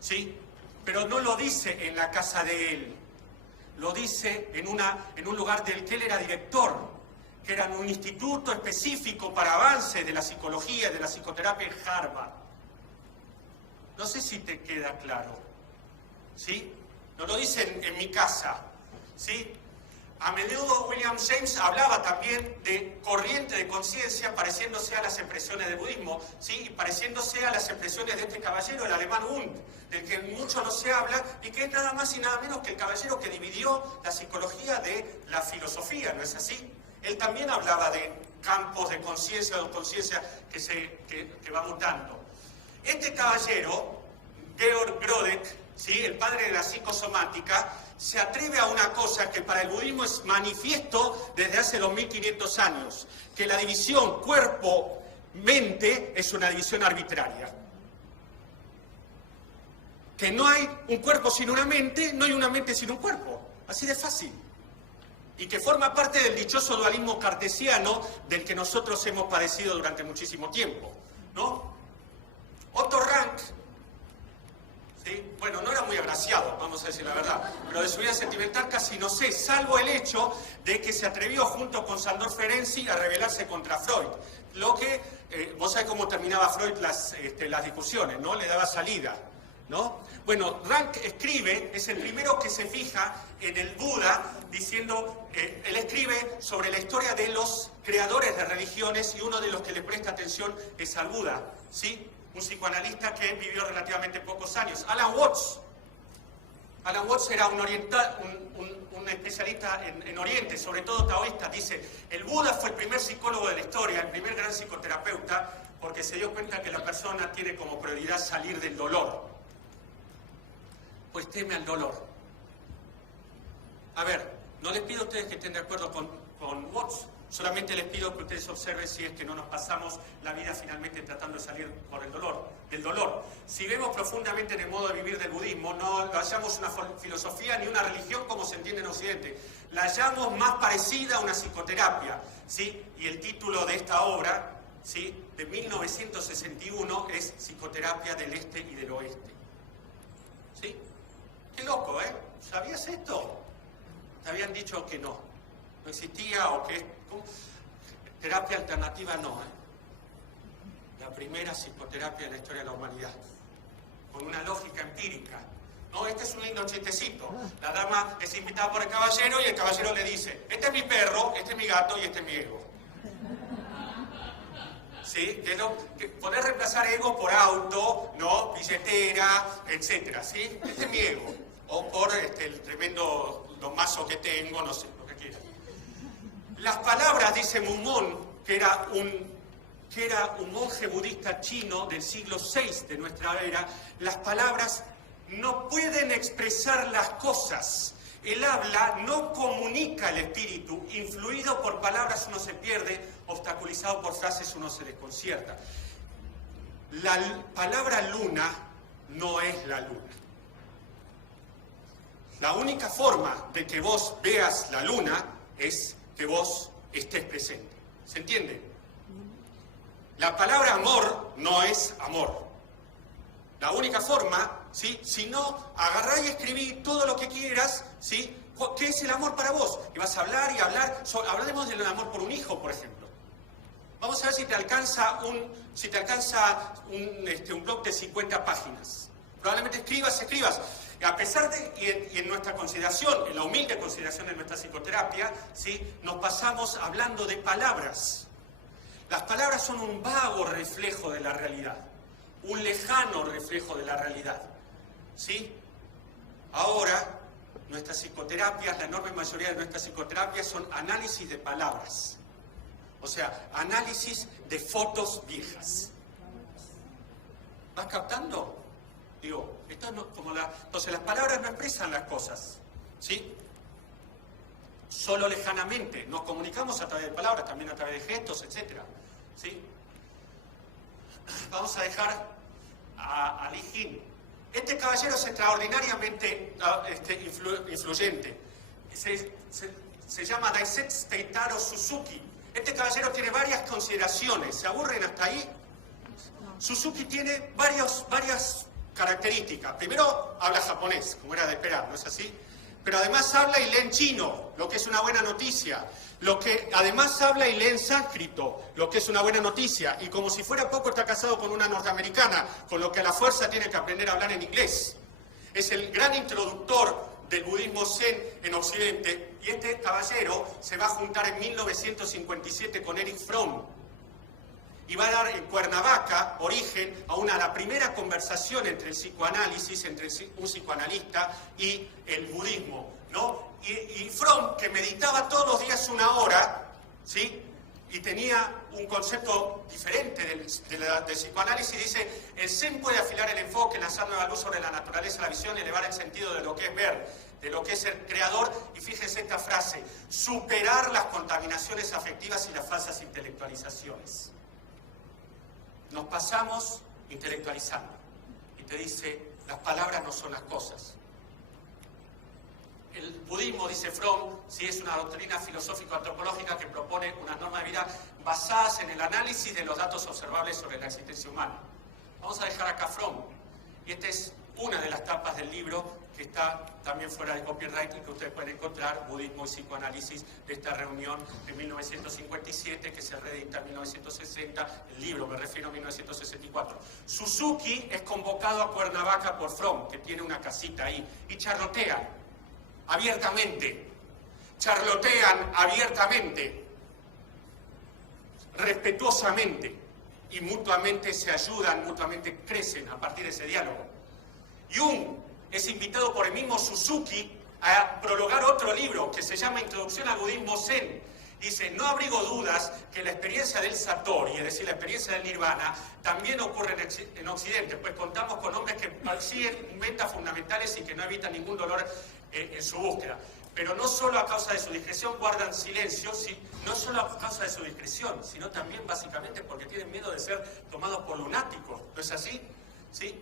¿sí? Pero no lo dice en la casa de él, lo dice en un lugar del que él era director, que era un instituto específico para avances de la psicología y de la psicoterapia en Harvard. No sé si te queda claro, ¿sí? No lo dice en mi casa, ¿sí? A menudo William James hablaba también de corriente de conciencia pareciéndose a las expresiones del budismo, ¿sí? Y pareciéndose a las expresiones de este caballero, el alemán Wundt, del que mucho no se habla, y que es nada más y nada menos que el caballero que dividió la psicología de la filosofía, ¿no es así? Él también hablaba de campos de conciencia o conciencia que va mutando. Este caballero, Georg Grodek, ¿sí? El padre de la psicosomática, se atreve a una cosa que para el budismo es manifiesto desde hace 2500 años, que la división cuerpo-mente es una división arbitraria. Que no hay un cuerpo sin una mente, no hay una mente sin un cuerpo. Así de fácil. Y que forma parte del dichoso dualismo cartesiano del que nosotros hemos padecido durante muchísimo tiempo, ¿no? Otto Rank, ¿sí? Bueno, no era muy agraciado, vamos a decir la verdad, pero de su vida sentimental casi no sé, salvo el hecho de que se atrevió junto con Sándor Ferenczi a rebelarse contra Freud. Lo que, vos sabés cómo terminaba Freud las discusiones, ¿no? Le daba salida, ¿no? Bueno, Rank escribe, es el primero que se fija en el Buda, diciendo, él escribe sobre la historia de los creadores de religiones, y uno de los que le presta atención es al Buda, ¿sí? Un psicoanalista que vivió relativamente pocos años. Alan Watts. Alan Watts era un especialista en Oriente, sobre todo taoísta. Dice, el Buda fue el primer psicólogo de la historia, el primer gran psicoterapeuta, porque se dio cuenta que la persona tiene como prioridad salir del dolor. Pues teme al dolor. A ver, no les pido a ustedes que estén de acuerdo con Watts. Solamente les pido que ustedes observen si es que no nos pasamos la vida finalmente tratando de salir del dolor. Si vemos profundamente en el modo de vivir del budismo, no lo hallamos una filosofía ni una religión como se entiende en Occidente. La hallamos más parecida a una psicoterapia, ¿sí? Y el título de esta obra, ¿sí?, de 1961 es Psicoterapia del Este y del Oeste. ¿Sí? Qué loco, ¿eh? ¿Sabías esto? Te habían dicho que no existía o que... Terapia alternativa no, La primera psicoterapia en la historia de la humanidad, con una lógica empírica, No, este es un lindo chistecito. La dama es invitada por el caballero y el caballero le dice, este es mi perro, este es mi gato y este es mi ego. ¿Sí? Poder reemplazar ego por auto, ¿no? Billetera, etcétera, ¿sí? Este es mi ego. O por el tremendo domazo que tengo, no sé, lo que quiera. Las palabras, dice Mumon, que era un monje budista chino del siglo VI de nuestra era, las palabras no pueden expresar las cosas. El habla no comunica el espíritu. Influido por palabras uno se pierde, obstaculizado por frases uno se desconcierta. La palabra luna no es la luna. La única forma de que vos veas la luna es que vos estés presente. ¿Se entiende? La palabra amor no es amor. La única forma, ¿sí? Si no, agarrá y escribí todo lo que quieras, ¿sí? ¿Qué es el amor para vos? Y vas a hablar y hablar. Hablaremos del amor por un hijo, por ejemplo. Vamos a ver si te alcanza un blog de 50 páginas. Probablemente escribas. A pesar de, y en nuestra consideración, en la humilde consideración de nuestra psicoterapia, ¿sí? Nos pasamos hablando de palabras. Las palabras son un vago reflejo de la realidad. Un lejano reflejo de la realidad, ¿sí? Ahora, nuestras psicoterapias, la enorme mayoría de nuestras psicoterapias son análisis de palabras. O sea, análisis de fotos viejas. ¿Vas captando? Digo, esto no, entonces las palabras no expresan las cosas, ¿sí? Solo lejanamente. Nos comunicamos a través de palabras, también a través de gestos, etc. ¿Sí? Vamos a dejar a Li Jin. Este caballero es extraordinariamente influyente. Se llama Daisetsu Teitaro Suzuki. Este caballero tiene varias consideraciones. ¿Se aburren hasta ahí? Suzuki tiene varias características. Primero, habla japonés, como era de esperar, ¿no es así? Pero además habla y lee en chino, lo que es una buena noticia. Además habla y lee en sánscrito, lo que es una buena noticia. Y como si fuera poco, está casado con una norteamericana, con lo que a la fuerza tiene que aprender a hablar en inglés. Es el gran introductor del budismo zen en Occidente. Y este caballero se va a juntar en 1957 con Erich Fromm. Y va a dar en Cuernavaca origen a la primera conversación entre el psicoanálisis, entre un psicoanalista y el budismo, ¿no? Y Fromm, que meditaba todos los días 1 hora, ¿sí? Y tenía un concepto diferente del psicoanálisis, dice, el Zen puede afilar el enfoque, lanzar nueva luz sobre la naturaleza, la visión, elevar el sentido de lo que es ver, de lo que es ser creador, y fíjense esta frase, superar las contaminaciones afectivas y las falsas intelectualizaciones. Nos pasamos intelectualizando. Y te dice, las palabras no son las cosas. El budismo, dice Fromm, sí, es una doctrina filosófico-antropológica que propone unas normas de vida basadas en el análisis de los datos observables sobre la existencia humana. Vamos a dejar acá Fromm. Y esta es una de las tapas del libro que está también fuera de copyright y que ustedes pueden encontrar, Budismo y Psicoanálisis, de esta reunión de 1957, que se reedita en 1960, el libro, me refiero a 1964. Suzuki es convocado a Cuernavaca por Fromm, que tiene una casita ahí, y charlotean abiertamente, respetuosamente, y mutuamente se ayudan, mutuamente crecen a partir de ese diálogo. Jung es invitado por el mismo Suzuki a prologar otro libro que se llama Introducción al Budismo Zen. Dice, no abrigo dudas que la experiencia del Satori, es decir, la experiencia del Nirvana, también ocurre en Occidente, pues contamos con hombres que siguen metas fundamentales y que no evitan ningún dolor en su búsqueda. Pero no solo a causa de su discreción guardan silencio, no solo a causa de su discreción, sino también básicamente porque tienen miedo de ser tomados por lunáticos. ¿No es así? ¿Sí?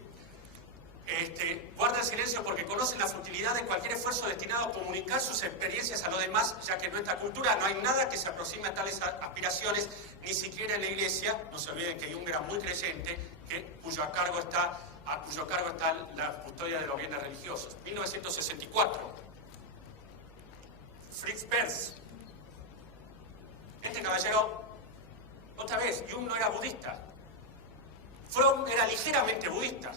Guardan silencio porque conocen la futilidad de cualquier esfuerzo destinado a comunicar sus experiencias a los demás, ya que en nuestra cultura no hay nada que se aproxime a tales aspiraciones, ni siquiera en la iglesia. No se olviden que Jung era muy creyente, cuyo cargo está la custodia de los bienes religiosos. 1964. Fritz Perls. Este caballero, otra vez, Jung no era budista. Fromm era ligeramente budista.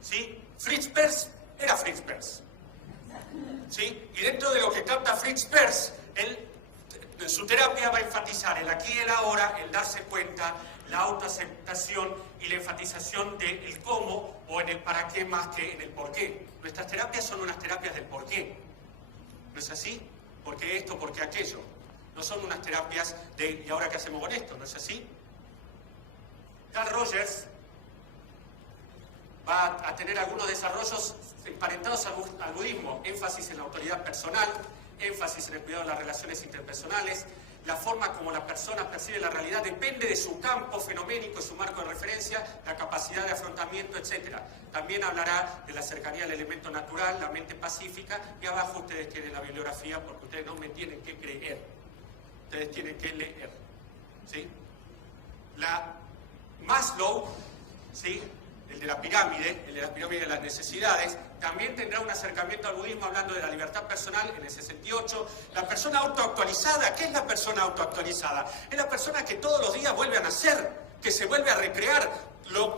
¿Sí? Fritz Perls era Fritz Perls. ¿Sí? Y dentro de lo que capta Fritz Perls, él en su terapia va a enfatizar el aquí y el ahora, el darse cuenta, la autoaceptación y la enfatización del cómo o en el para qué más que en el por qué. Nuestras terapias son unas terapias del por qué. ¿No es así? ¿Por qué esto? ¿Por qué aquello? No son unas terapias de ¿y ahora qué hacemos con esto? ¿No es así? Carl Rogers va a tener algunos desarrollos emparentados al budismo, énfasis en la autoridad personal, énfasis en el cuidado de las relaciones interpersonales, la forma como la persona percibe la realidad depende de su campo fenoménico y su marco de referencia, la capacidad de afrontamiento, etc. También hablará de la cercanía al elemento natural, la mente pacífica, y abajo ustedes tienen la bibliografía porque ustedes no me tienen que creer, ustedes tienen que leer. ¿Sí? La Maslow, ¿sí? el de la pirámide de las necesidades, también tendrá un acercamiento al budismo hablando de la libertad personal en el 68. La persona autoactualizada, ¿qué es la persona autoactualizada? Es la persona que todos los días vuelve a nacer, que se vuelve a recrear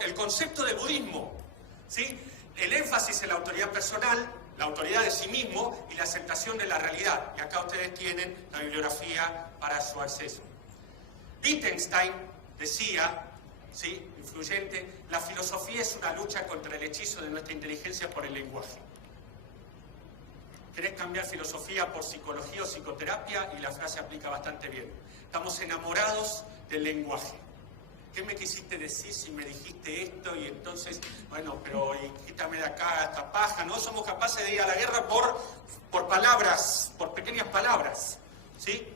el concepto del budismo. ¿Sí? El énfasis en la autoridad personal, la autoridad de sí mismo y la aceptación de la realidad. Y acá ustedes tienen la bibliografía para su acceso. Wittgenstein decía, ¿sí? influyente, la filosofía es una lucha contra el hechizo de nuestra inteligencia por el lenguaje. ¿Querés cambiar filosofía por psicología o psicoterapia? Y la frase aplica bastante bien. Estamos enamorados del lenguaje. ¿Qué me quisiste decir si me dijiste esto? Y entonces, bueno, pero quítame de acá esta paja. No somos capaces de ir a la guerra por palabras, por pequeñas palabras, ¿sí?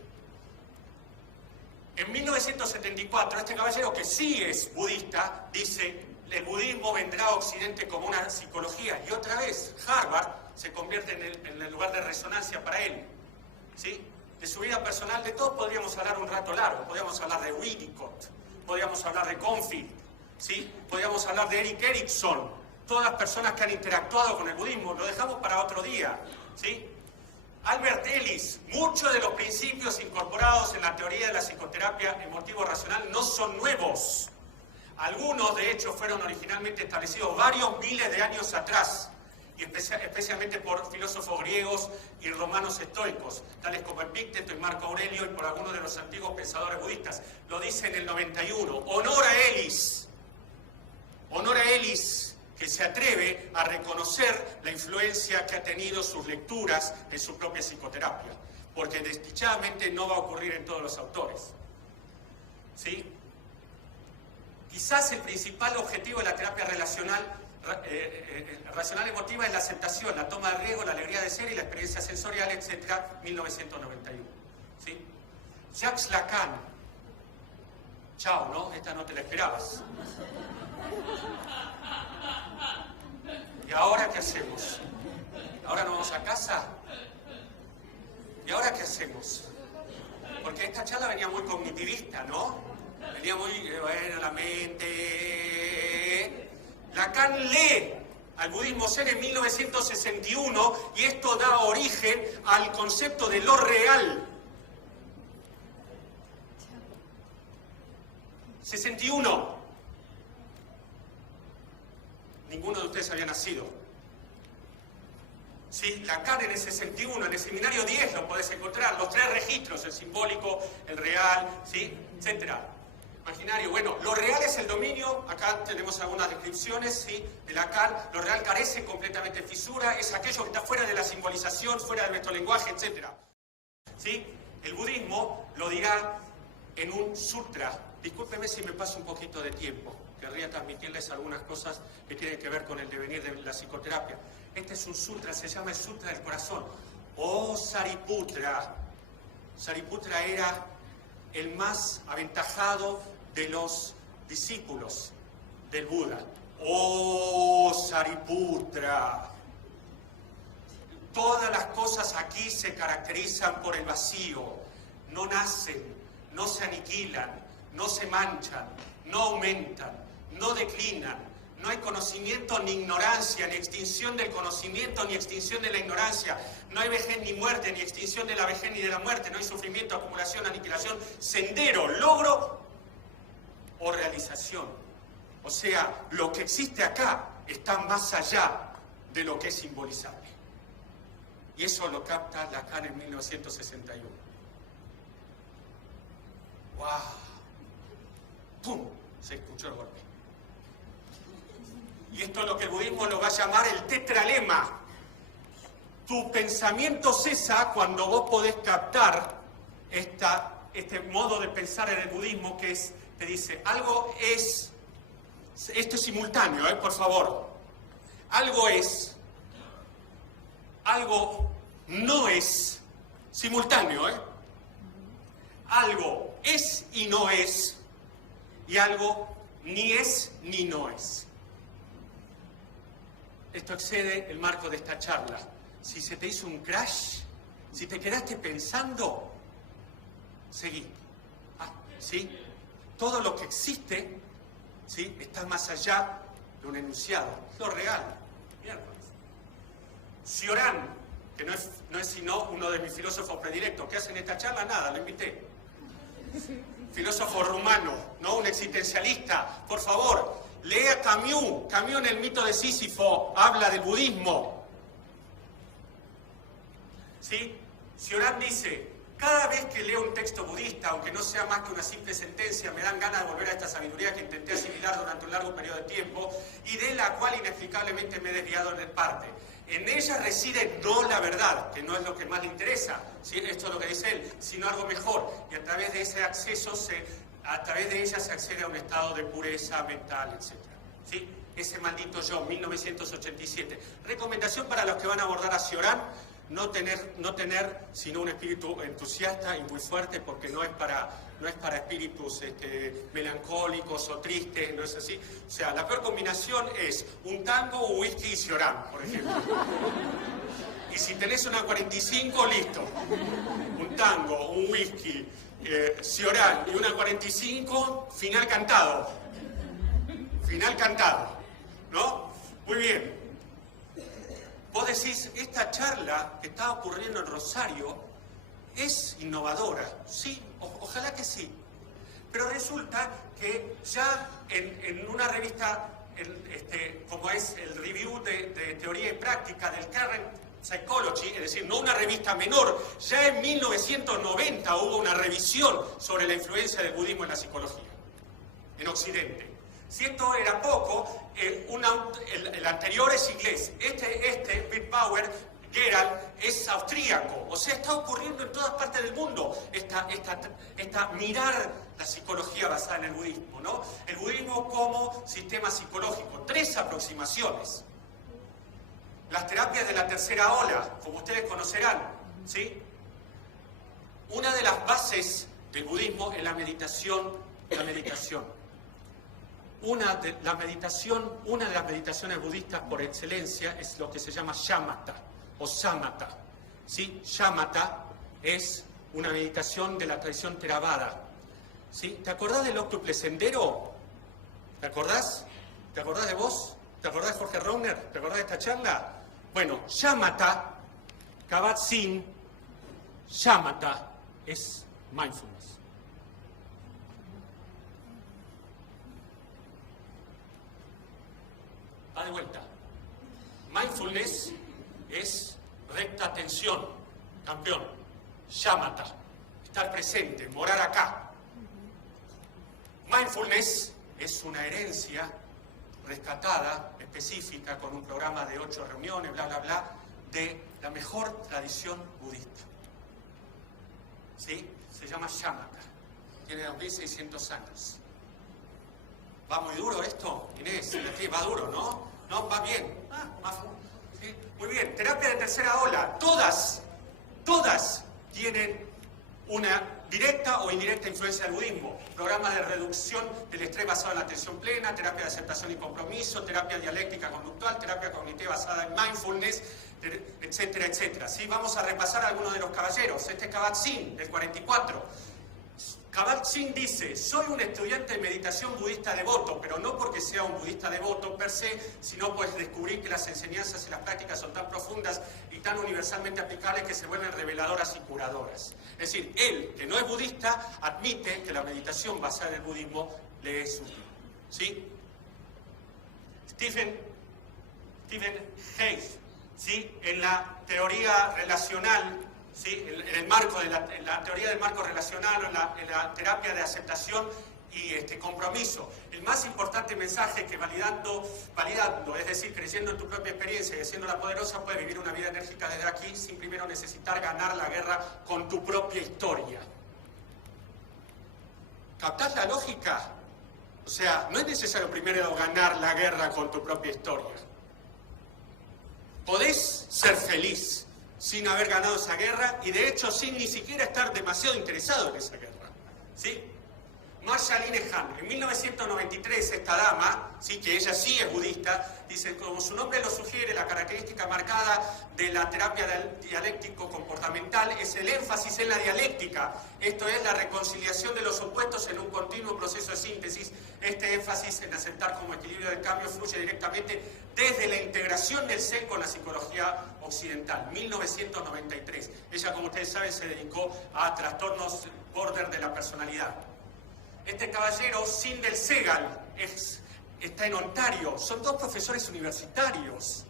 En 1974, este caballero, que sí es budista, dice, el budismo vendrá a Occidente como una psicología. Y otra vez, Harvard se convierte en el lugar de resonancia para él. ¿Sí? De su vida personal, de todo podríamos hablar un rato largo. Podríamos hablar de Winnicott, podríamos hablar de Confield, ¿sí? Podríamos hablar de Erik Erikson. Todas las personas que han interactuado con el budismo, lo dejamos para otro día. ¿Sí? Albert Ellis, muchos de los principios incorporados en la teoría de la psicoterapia emotivo-racional no son nuevos. Algunos, de hecho, fueron originalmente establecidos varios miles de años atrás, y especialmente por filósofos griegos y romanos estoicos, tales como Epicteto y Marco Aurelio, y por algunos de los antiguos pensadores budistas. Lo dice en el 91. Honor a Ellis. Honor a Ellis, que se atreve a reconocer la influencia que ha tenido sus lecturas en su propia psicoterapia, porque desdichadamente no va a ocurrir en todos los autores. ¿Sí? Quizás el principal objetivo de la terapia racional emotiva es la aceptación, la toma de riesgo, la alegría de ser y la experiencia sensorial, etc. 1991. ¿Sí? Jacques Lacan. Chao, ¿no? Esta no te la esperabas. ¿Y ahora qué hacemos? ¿Ahora nos vamos a casa? ¿Y ahora qué hacemos? Porque esta charla venía muy cognitivista, ¿no? Venía muy, bueno, la mente. Lacan lee al budismo zen en 1961 y esto da origen al concepto de lo real. 61. Ninguno de ustedes había nacido. Sí, Lacan en el 61, en el seminario 10 lo podés encontrar, los tres registros, el simbólico, el real, ¿sí? Etcétera. Imaginario, bueno, lo real es el dominio, acá tenemos algunas descripciones, ¿sí? De Lacan, lo real carece completamente de fisura, es aquello que está fuera de la simbolización, fuera de nuestro lenguaje, etcétera. ¿Sí? El budismo lo dirá en un sutra. Discúlpeme si me paso un poquito de tiempo. Querría transmitirles algunas cosas que tienen que ver con el devenir de la psicoterapia. Este es un sutra, se llama el Sutra del Corazón. Oh Sariputra. Sariputra era el más aventajado de los discípulos del Buda. Oh Sariputra. Todas las cosas aquí se caracterizan por el vacío. No nacen, no se aniquilan, no se manchan, no aumentan, no declinan. No hay conocimiento ni ignorancia, ni extinción del conocimiento, ni extinción de la ignorancia. No hay vejez ni muerte, ni extinción de la vejez ni de la muerte. No hay sufrimiento, acumulación, aniquilación, sendero, logro o realización. O sea, lo que existe acá está más allá de lo que es simbolizable. Y eso lo capta Lacan en 1961. ¡Wow! ¡Pum! Se escuchó el golpe. Y esto es lo que el budismo lo va a llamar el tetralema. Tu pensamiento cesa cuando vos podés captar este modo de pensar en el budismo que es, te dice, algo es, esto es simultáneo, por favor. Algo es, algo no es, simultáneo, Algo es y no es, y algo ni es ni no es. Esto excede el marco de esta charla. Si se te hizo un crash, si te quedaste pensando, seguí. ¿Sí? Todo lo que existe, ¿sí?, está más allá de un enunciado, lo real. Miércoles. Cioran, que no es sino uno de mis filósofos predilectos, ¿qué hacen en esta charla? Nada, lo invité. Filósofo rumano, ¿no? Un existencialista. Por favor, lea Camus. Camus en el mito de Sísifo habla del budismo. ¿Sí? Cioran dice, cada vez que leo un texto budista, aunque no sea más que una simple sentencia, me dan ganas de volver a esta sabiduría que intenté asimilar durante un largo periodo de tiempo y de la cual inexplicablemente me he desviado en parte. En ella reside no la verdad, que no es lo que más le interesa, ¿sí? Esto es lo que dice él, sino algo mejor. Y a través de ese acceso, a través de ella se accede a un estado de pureza mental, etc. ¿Sí? Ese maldito yo, 1987. Recomendación para los que van a abordar a Cioran: no tener sino un espíritu entusiasta y muy fuerte, porque no es para espíritus melancólicos o tristes, no es así. O sea, la peor combinación es un tango, un whisky y Cioran, por ejemplo. Y si tenés una 45, listo. Un tango, un whisky, Cioran y una 45, final cantado. Final cantado, ¿no? Muy bien. Vos decís, esta charla que está ocurriendo en Rosario es innovadora. Sí, ojalá que sí. Pero resulta que ya en una revista, como es el Review de Teoría y Práctica del Current Psychology, es decir, no una revista menor, ya en 1990 hubo una revisión sobre la influencia del budismo en la psicología, en Occidente. Si esto era poco, el anterior es inglés. Bill Bauer, Gerald, es austríaco. O sea, está ocurriendo en todas partes del mundo esta mirar la psicología basada en el budismo, ¿no? El budismo como sistema psicológico. 3 aproximaciones. Las terapias de la tercera ola, como ustedes conocerán, ¿sí? Una de las bases del budismo es la meditación. Una de las meditaciones budistas por excelencia es lo que se llama shamatha o samatha. ¿Sí? Shamatha es una meditación de la tradición Theravada. ¿Sí? ¿Te acordás del óctuple sendero? ¿Te acordás? ¿Te acordás de vos? ¿Te acordás de Jorge Rauner? ¿Te acordás de esta charla? Bueno, shamatha, Kabat-Zinn, shamatha es mindfulness. Va de vuelta. Mindfulness es recta atención, campeón. Shamatha, estar presente, morar acá. Mindfulness es una herencia rescatada, específica, con un programa de 8 reuniones, bla, bla, bla, de la mejor tradición budista. ¿Sí? Se llama Shamatha. Tiene 2600 años. ¿Va muy duro esto, Inés? Va duro, ¿no? ¿No? ¿Va bien? ¿Sí? Muy bien. Terapia de tercera ola. Todas tienen una directa o indirecta influencia del budismo. Programas de reducción del estrés basado en la atención plena, terapia de aceptación y compromiso, terapia dialéctica conductual, terapia cognitiva basada en mindfulness, etcétera, etcétera. ¿Sí? Vamos a repasar algunos de los caballeros. Este es Kabat-Zinn, del 44. Kabat-Zinn dice: soy un estudiante de meditación budista devoto, pero no porque sea un budista devoto per se, sino pues descubrir que las enseñanzas y las prácticas son tan profundas y tan universalmente aplicables que se vuelven reveladoras y curadoras. Es decir, él, que no es budista, admite que la meditación basada en el budismo le es útil. ¿Sí? Stephen Stephen Hayes, ¿sí? En la teoría relacional, ¿sí? En el marco de la teoría del marco relacional o en la terapia de aceptación y compromiso. El más importante mensaje que validando, es decir, creciendo en tu propia experiencia y haciéndola poderosa, puedes vivir una vida enérgica desde aquí sin primero necesitar ganar la guerra con tu propia historia. ¿Captás la lógica? O sea, no es necesario primero ganar la guerra con tu propia historia. Podés ser feliz sin haber ganado esa guerra y de hecho sin ni siquiera estar demasiado interesado en esa guerra. ¿Sí? Marsha Linehan, en 1993, esta dama, ¿sí? Que ella sí es budista, dice, como su nombre lo sugiere, la característica marcada de la terapia dialéctico-comportamental es el énfasis en la dialéctica. Esto es la reconciliación de los opuestos en un continuo proceso de síntesis. Este énfasis en aceptar como equilibrio del cambio fluye directamente desde la integración del Zen con la psicología occidental. 1993. Ella, como ustedes saben, se dedicó a trastornos border de la personalidad. Este caballero, Sindel Segal, está en Ontario. Son dos profesores universitarios.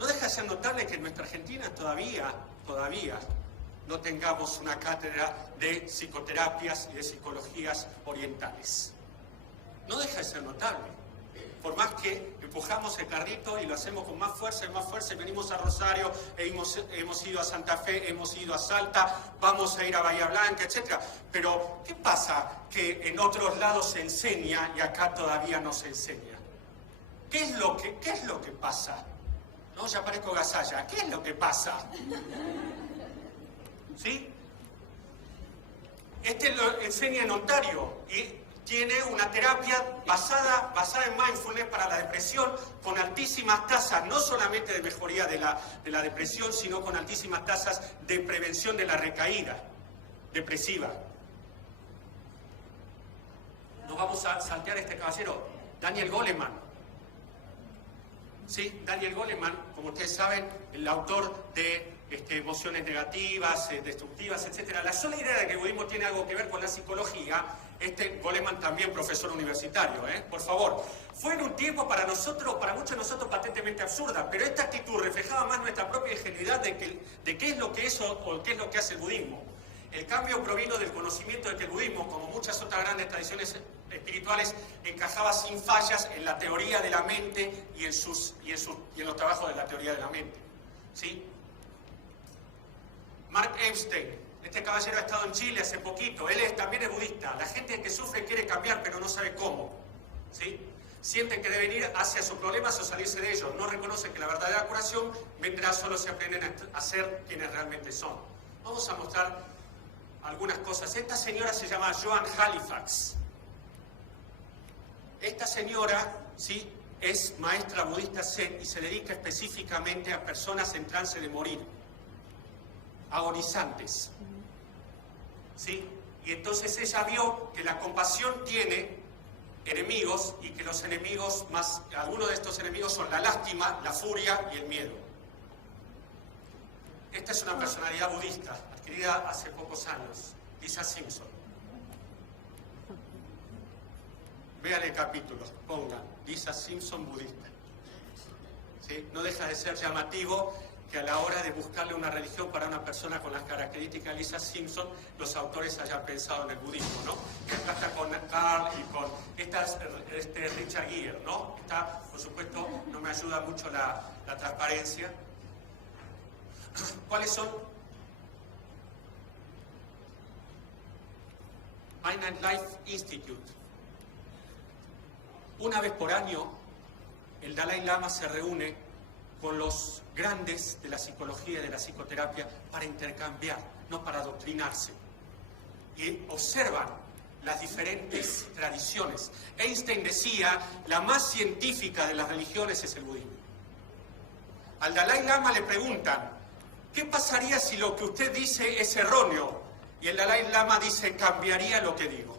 No deja de ser notable que en nuestra Argentina todavía no tengamos una cátedra de psicoterapias y de psicologías orientales. No deja de ser notable. Por más que empujamos el carrito y lo hacemos con más fuerza, y venimos a Rosario, hemos ido a Santa Fe, hemos ido a Salta, vamos a ir a Bahía Blanca, etc. Pero, ¿qué pasa que en otros lados se enseña y acá todavía no se enseña? ¿Qué es lo que pasa? No, ya parezco Gasalla. ¿Qué es lo que pasa? ¿Sí? Lo enseña en Ontario y tiene una terapia basada en mindfulness para la depresión con altísimas tasas, no solamente de mejoría de la depresión, sino con altísimas tasas de prevención de la recaída depresiva. Nos vamos a saltear a este caballero, Daniel Goleman. Sí, Daniel Goleman, como ustedes saben, el autor de emociones negativas, destructivas, etc. La sola idea de que el budismo tiene algo que ver con la psicología, Goleman también profesor universitario, por favor. Fue en un tiempo para muchos de nosotros patentemente absurda, pero esta actitud reflejaba más nuestra propia ingenuidad de qué es lo que es o qué es lo que hace el budismo. El cambio provino del conocimiento de que el budismo, como muchas otras grandes tradiciones espirituales, encajaba sin fallas en la teoría de la mente y en los trabajos de la teoría de la mente. ¿Sí? Mark Epstein, este caballero ha estado en Chile hace poquito, él también es budista. La gente que sufre quiere cambiar, pero no sabe cómo. ¿Sí? Sienten que deben ir hacia sus problemas o salirse de ellos. No reconocen que la verdadera curación vendrá solo si aprenden a ser quienes realmente son. Vamos a mostrar algunas cosas. Esta señora se llama Joan Halifax. Esta señora, ¿sí?, es maestra budista Zen y se dedica específicamente a personas en trance de morir, agonizantes. ¿Sí? Y entonces ella vio que la compasión tiene enemigos y que los enemigos algunos de estos enemigos son la lástima, la furia y el miedo. Esta es una personalidad budista, adquirida hace pocos años, Lisa Simpson. Vean el capítulo, pongan Lisa Simpson budista. ¿Sí? No deja de ser llamativo que a la hora de buscarle una religión para una persona con las características de Lisa Simpson, los autores hayan pensado en el budismo, ¿no? Esta con Carl y con... Esta es Richard Gere, ¿no? Esta, por supuesto, no me ayuda mucho la transparencia. ¿Cuáles son? Mind and Life Institute. Una vez por año, el Dalai Lama se reúne con los grandes de la psicología y de la psicoterapia para intercambiar, no para adoctrinarse. Y observan las diferentes tradiciones. Einstein decía, la más científica de las religiones es el budismo. Al Dalai Lama le preguntan, ¿qué pasaría si lo que usted dice es erróneo? Y el Dalai Lama dice, cambiaría lo que digo.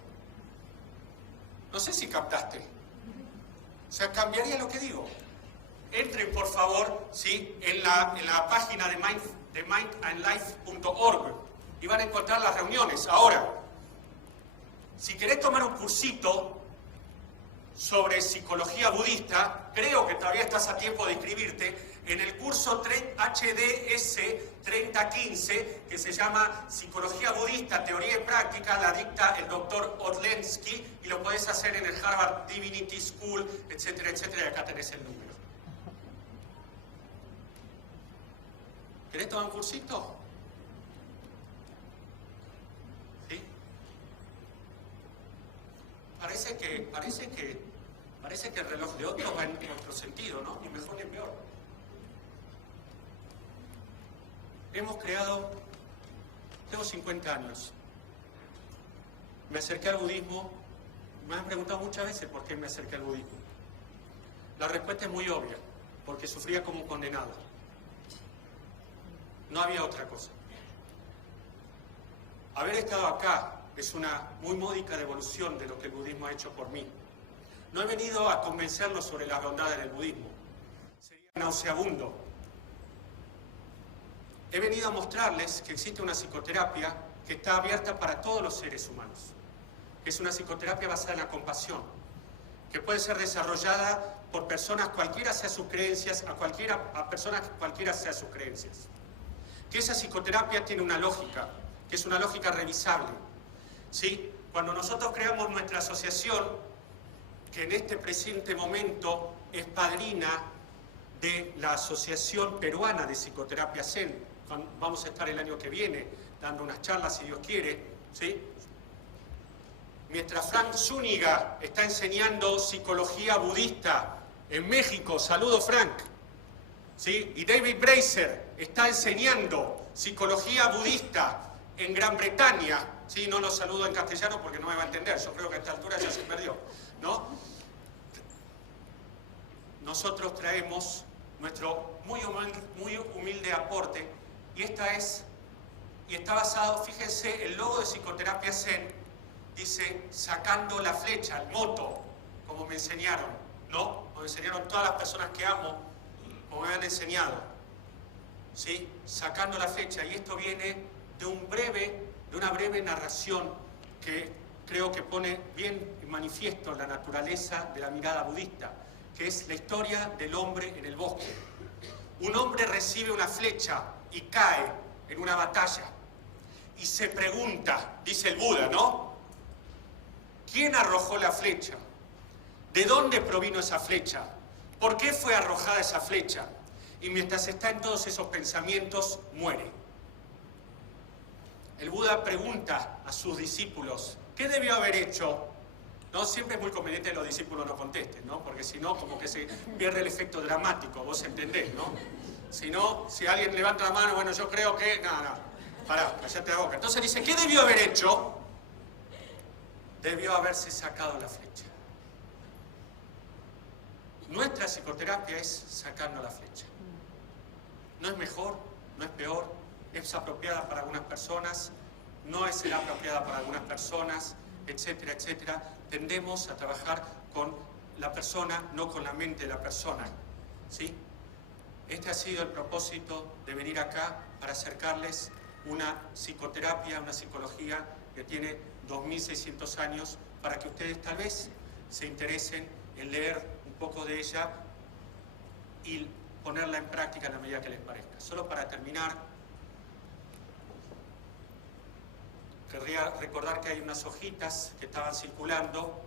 No sé si captaste. O sea, cambiaría lo que digo. Entren, por favor, ¿sí?, en la página de mindandlife.org y van a encontrar las reuniones. Ahora, si querés tomar un cursito, sobre psicología budista, creo que todavía estás a tiempo de inscribirte, en el curso HDS 3015, que se llama Psicología Budista, Teoría y Práctica, la dicta el doctor Orlensky, y lo podés hacer en el Harvard Divinity School, etcétera, etcétera, y acá tenés el número. ¿Querés tomar un cursito? ¿Sí? Parece que el reloj de otro va en otro sentido, ¿no? Ni mejor ni peor. Hemos creado, tengo 50 años, me acerqué al budismo, me han preguntado muchas veces por qué me acerqué al budismo. La respuesta es muy obvia, porque sufría como un condenado. No había otra cosa. Haber estado acá es una muy módica devolución de lo que el budismo ha hecho por mí. No he venido a convencerlos sobre las bondades del budismo. Sería nauseabundo. He venido a mostrarles que existe una psicoterapia que está abierta para todos los seres humanos. Que es una psicoterapia basada en la compasión, que puede ser desarrollada por personas cualquiera sea sus creencias, a personas cualquiera sea sus creencias. Que esa psicoterapia tiene una lógica, que es una lógica revisable. ¿Sí? Cuando nosotros creamos nuestra asociación, que en este presente momento es padrina de la Asociación Peruana de Psicoterapia Zen, vamos a estar el año que viene dando unas charlas si Dios quiere, ¿sí? Mientras Frank Zúñiga está enseñando psicología budista en México, saludo Frank, ¿sí? Y David Bracer está enseñando psicología budista en Gran Bretaña, ¿sí? No lo saludo en castellano porque no me va a entender, yo creo que a esta altura ya se perdió, ¿no? Nosotros traemos nuestro muy humilde aporte y está basado, fíjense, el logo de Psicoterapia Zen dice sacando la flecha, el moto, como me enseñaron, ¿no? Como me enseñaron todas las personas que amo, como me han enseñado, ¿sí? Sacando la flecha, y esto viene de una breve narración que creo que pone bien en manifiesto la naturaleza de la mirada budista, que es la historia del hombre en el bosque. Un hombre recibe una flecha y cae en una batalla y se pregunta, dice el Buda, ¿no? ¿Quién arrojó la flecha? ¿De dónde provino esa flecha? ¿Por qué fue arrojada esa flecha? Y mientras está en todos esos pensamientos, muere. El Buda pregunta a sus discípulos, ¿qué debió haber hecho? No, siempre es muy conveniente que los discípulos no contesten, ¿no? Porque si no, como que se pierde el efecto dramático, vos entendés, ¿no? Si no, si alguien levanta la mano, bueno, yo creo que... No, pará, callate la boca. Entonces dice, ¿qué debió haber hecho? Debió haberse sacado la flecha. Nuestra psicoterapia es sacando la flecha. No es mejor, no es peor, es apropiada para algunas personas, no es apropiada para algunas personas, etcétera, etcétera. Tendemos a trabajar con la persona, no con la mente de la persona, ¿sí? Este ha sido el propósito de venir acá para acercarles una psicoterapia, una psicología que tiene 2600 años, para que ustedes tal vez se interesen en leer un poco de ella y ponerla en práctica en la medida que les parezca. Solo para terminar, querría recordar que hay unas hojitas que estaban circulando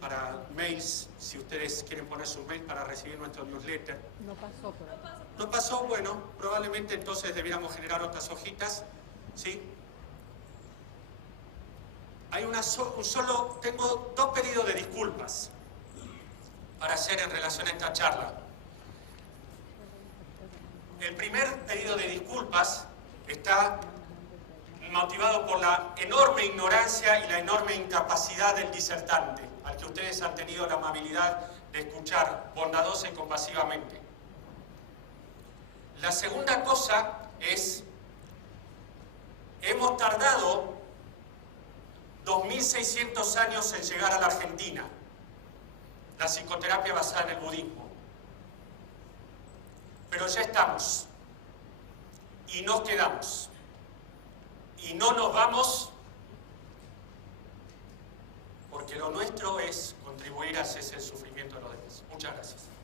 para mails, si ustedes quieren poner su mail para recibir nuestro newsletter. No pasó por ahí. No pasó, bueno, probablemente entonces debiéramos generar otras hojitas, ¿sí? Hay tengo dos pedidos de disculpas para hacer en relación a esta charla. El primer pedido de disculpas está motivado por la enorme ignorancia y la enorme incapacidad del disertante, al que ustedes han tenido la amabilidad de escuchar bondadosa y compasivamente. La segunda cosa es, hemos tardado 2600 años en llegar a la Argentina, la psicoterapia basada en el budismo. Pero ya estamos, y nos quedamos. Y no nos vamos porque lo nuestro es contribuir a cese el sufrimiento de los demás. Muchas gracias.